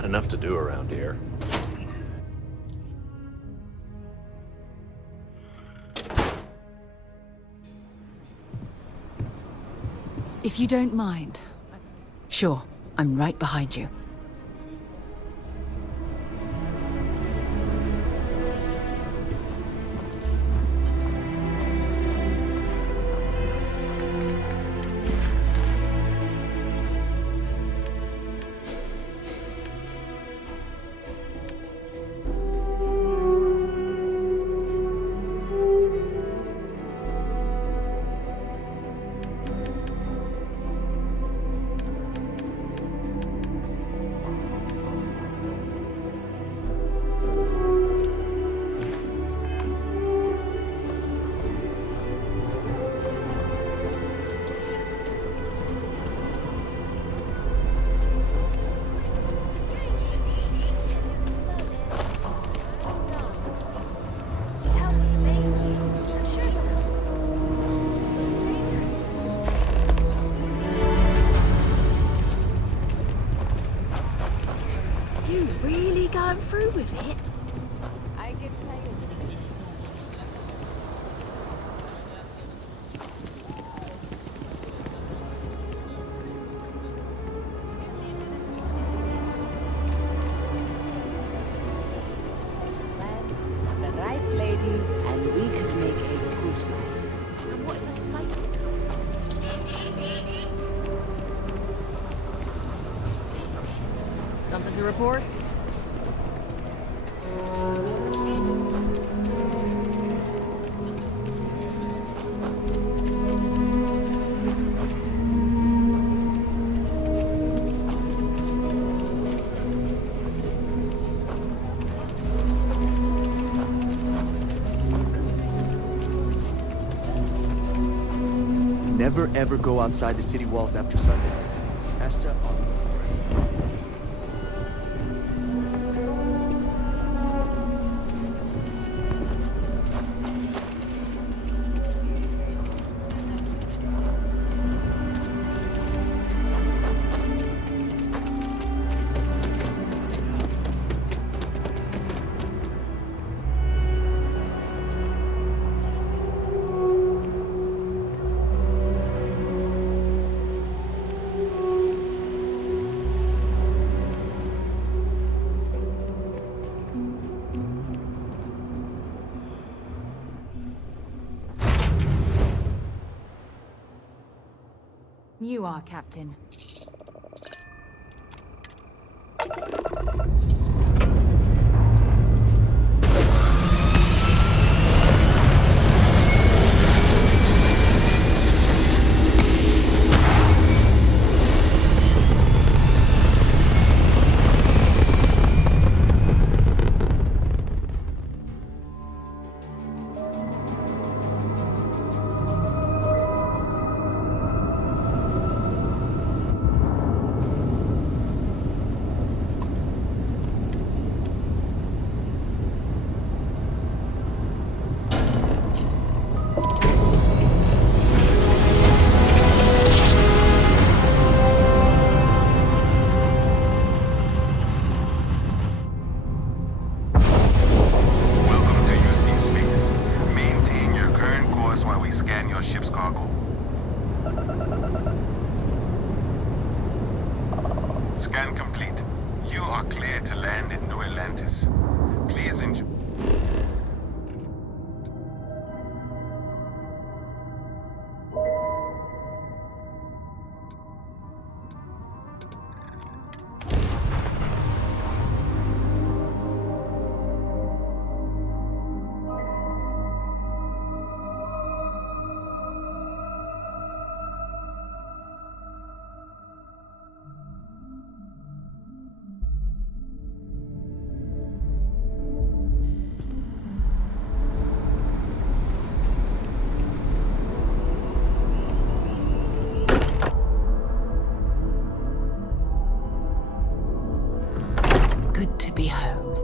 Enough to do around here. If you don't mind. Sure, I'm right behind you. Through with it. I get the rights lady, and we could make a good life. And what if I spike? Something to report? never ever go outside the city walls after Sunday. Ashta on. You are, Captain. Scan complete. You are cleared to land in New Atlantis. Please enjoy. Good to be home.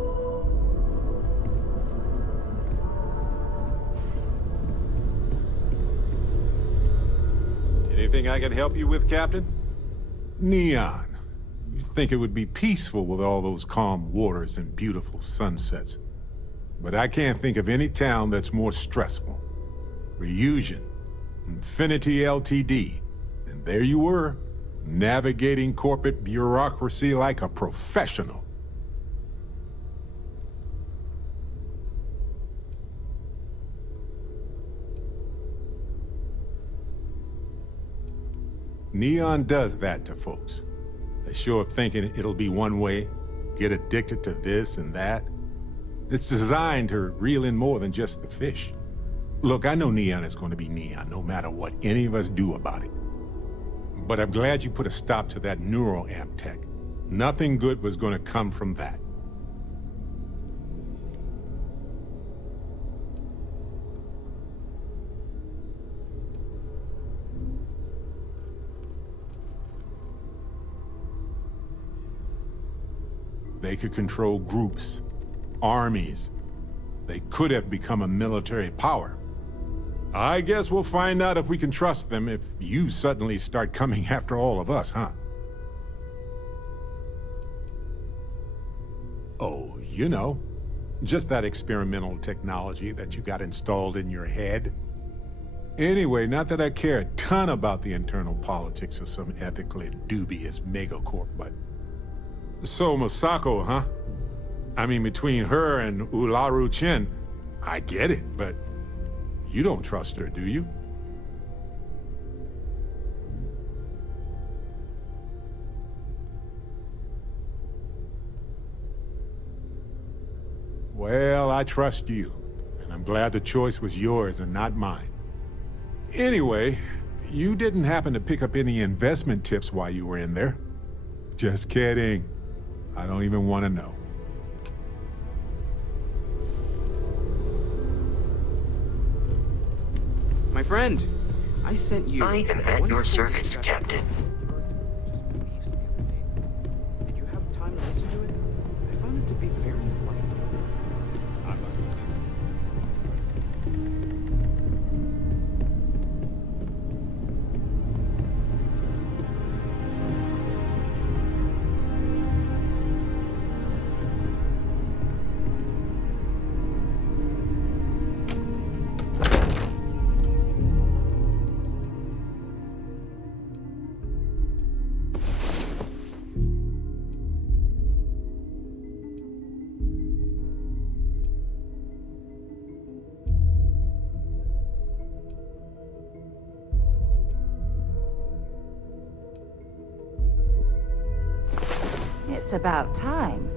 Anything I can help you with, Captain? Neon. You'd think it would be peaceful with all those calm waters and beautiful sunsets. But I can't think of any town that's more stressful. Ryujin, Infinity Ltd. And there you were, navigating corporate bureaucracy like a professional. Neon does that to folks. They show up thinking it'll be one way, get addicted to this and that. It's designed to reel in more than just the fish. Look, I know Neon is going to be Neon, no matter what any of us do about it. But I'm glad you put a stop to that Neuroamp tech. Nothing good was going to come from that. They could control groups, armies. They could have become a military power. I guess we'll find out if we can trust them if you suddenly start coming after all of us, huh? Oh, you know, just that experimental technology that you got installed in your head. Anyway, not that I care a ton about the internal politics of some ethically dubious megacorp, but... So, Masako, huh? I mean, between her and Ryujin, I get it, but you don't trust her, do you? Well, I trust you, and I'm glad the choice was yours and not mine. Anyway, you didn't happen to pick up any investment tips while you were in there? Just kidding. I don't even want to know. My friend, I sent you. I am at your service, Captain. Did you have time to listen to it? I found it to be very enlightening. I must have missed It's about time.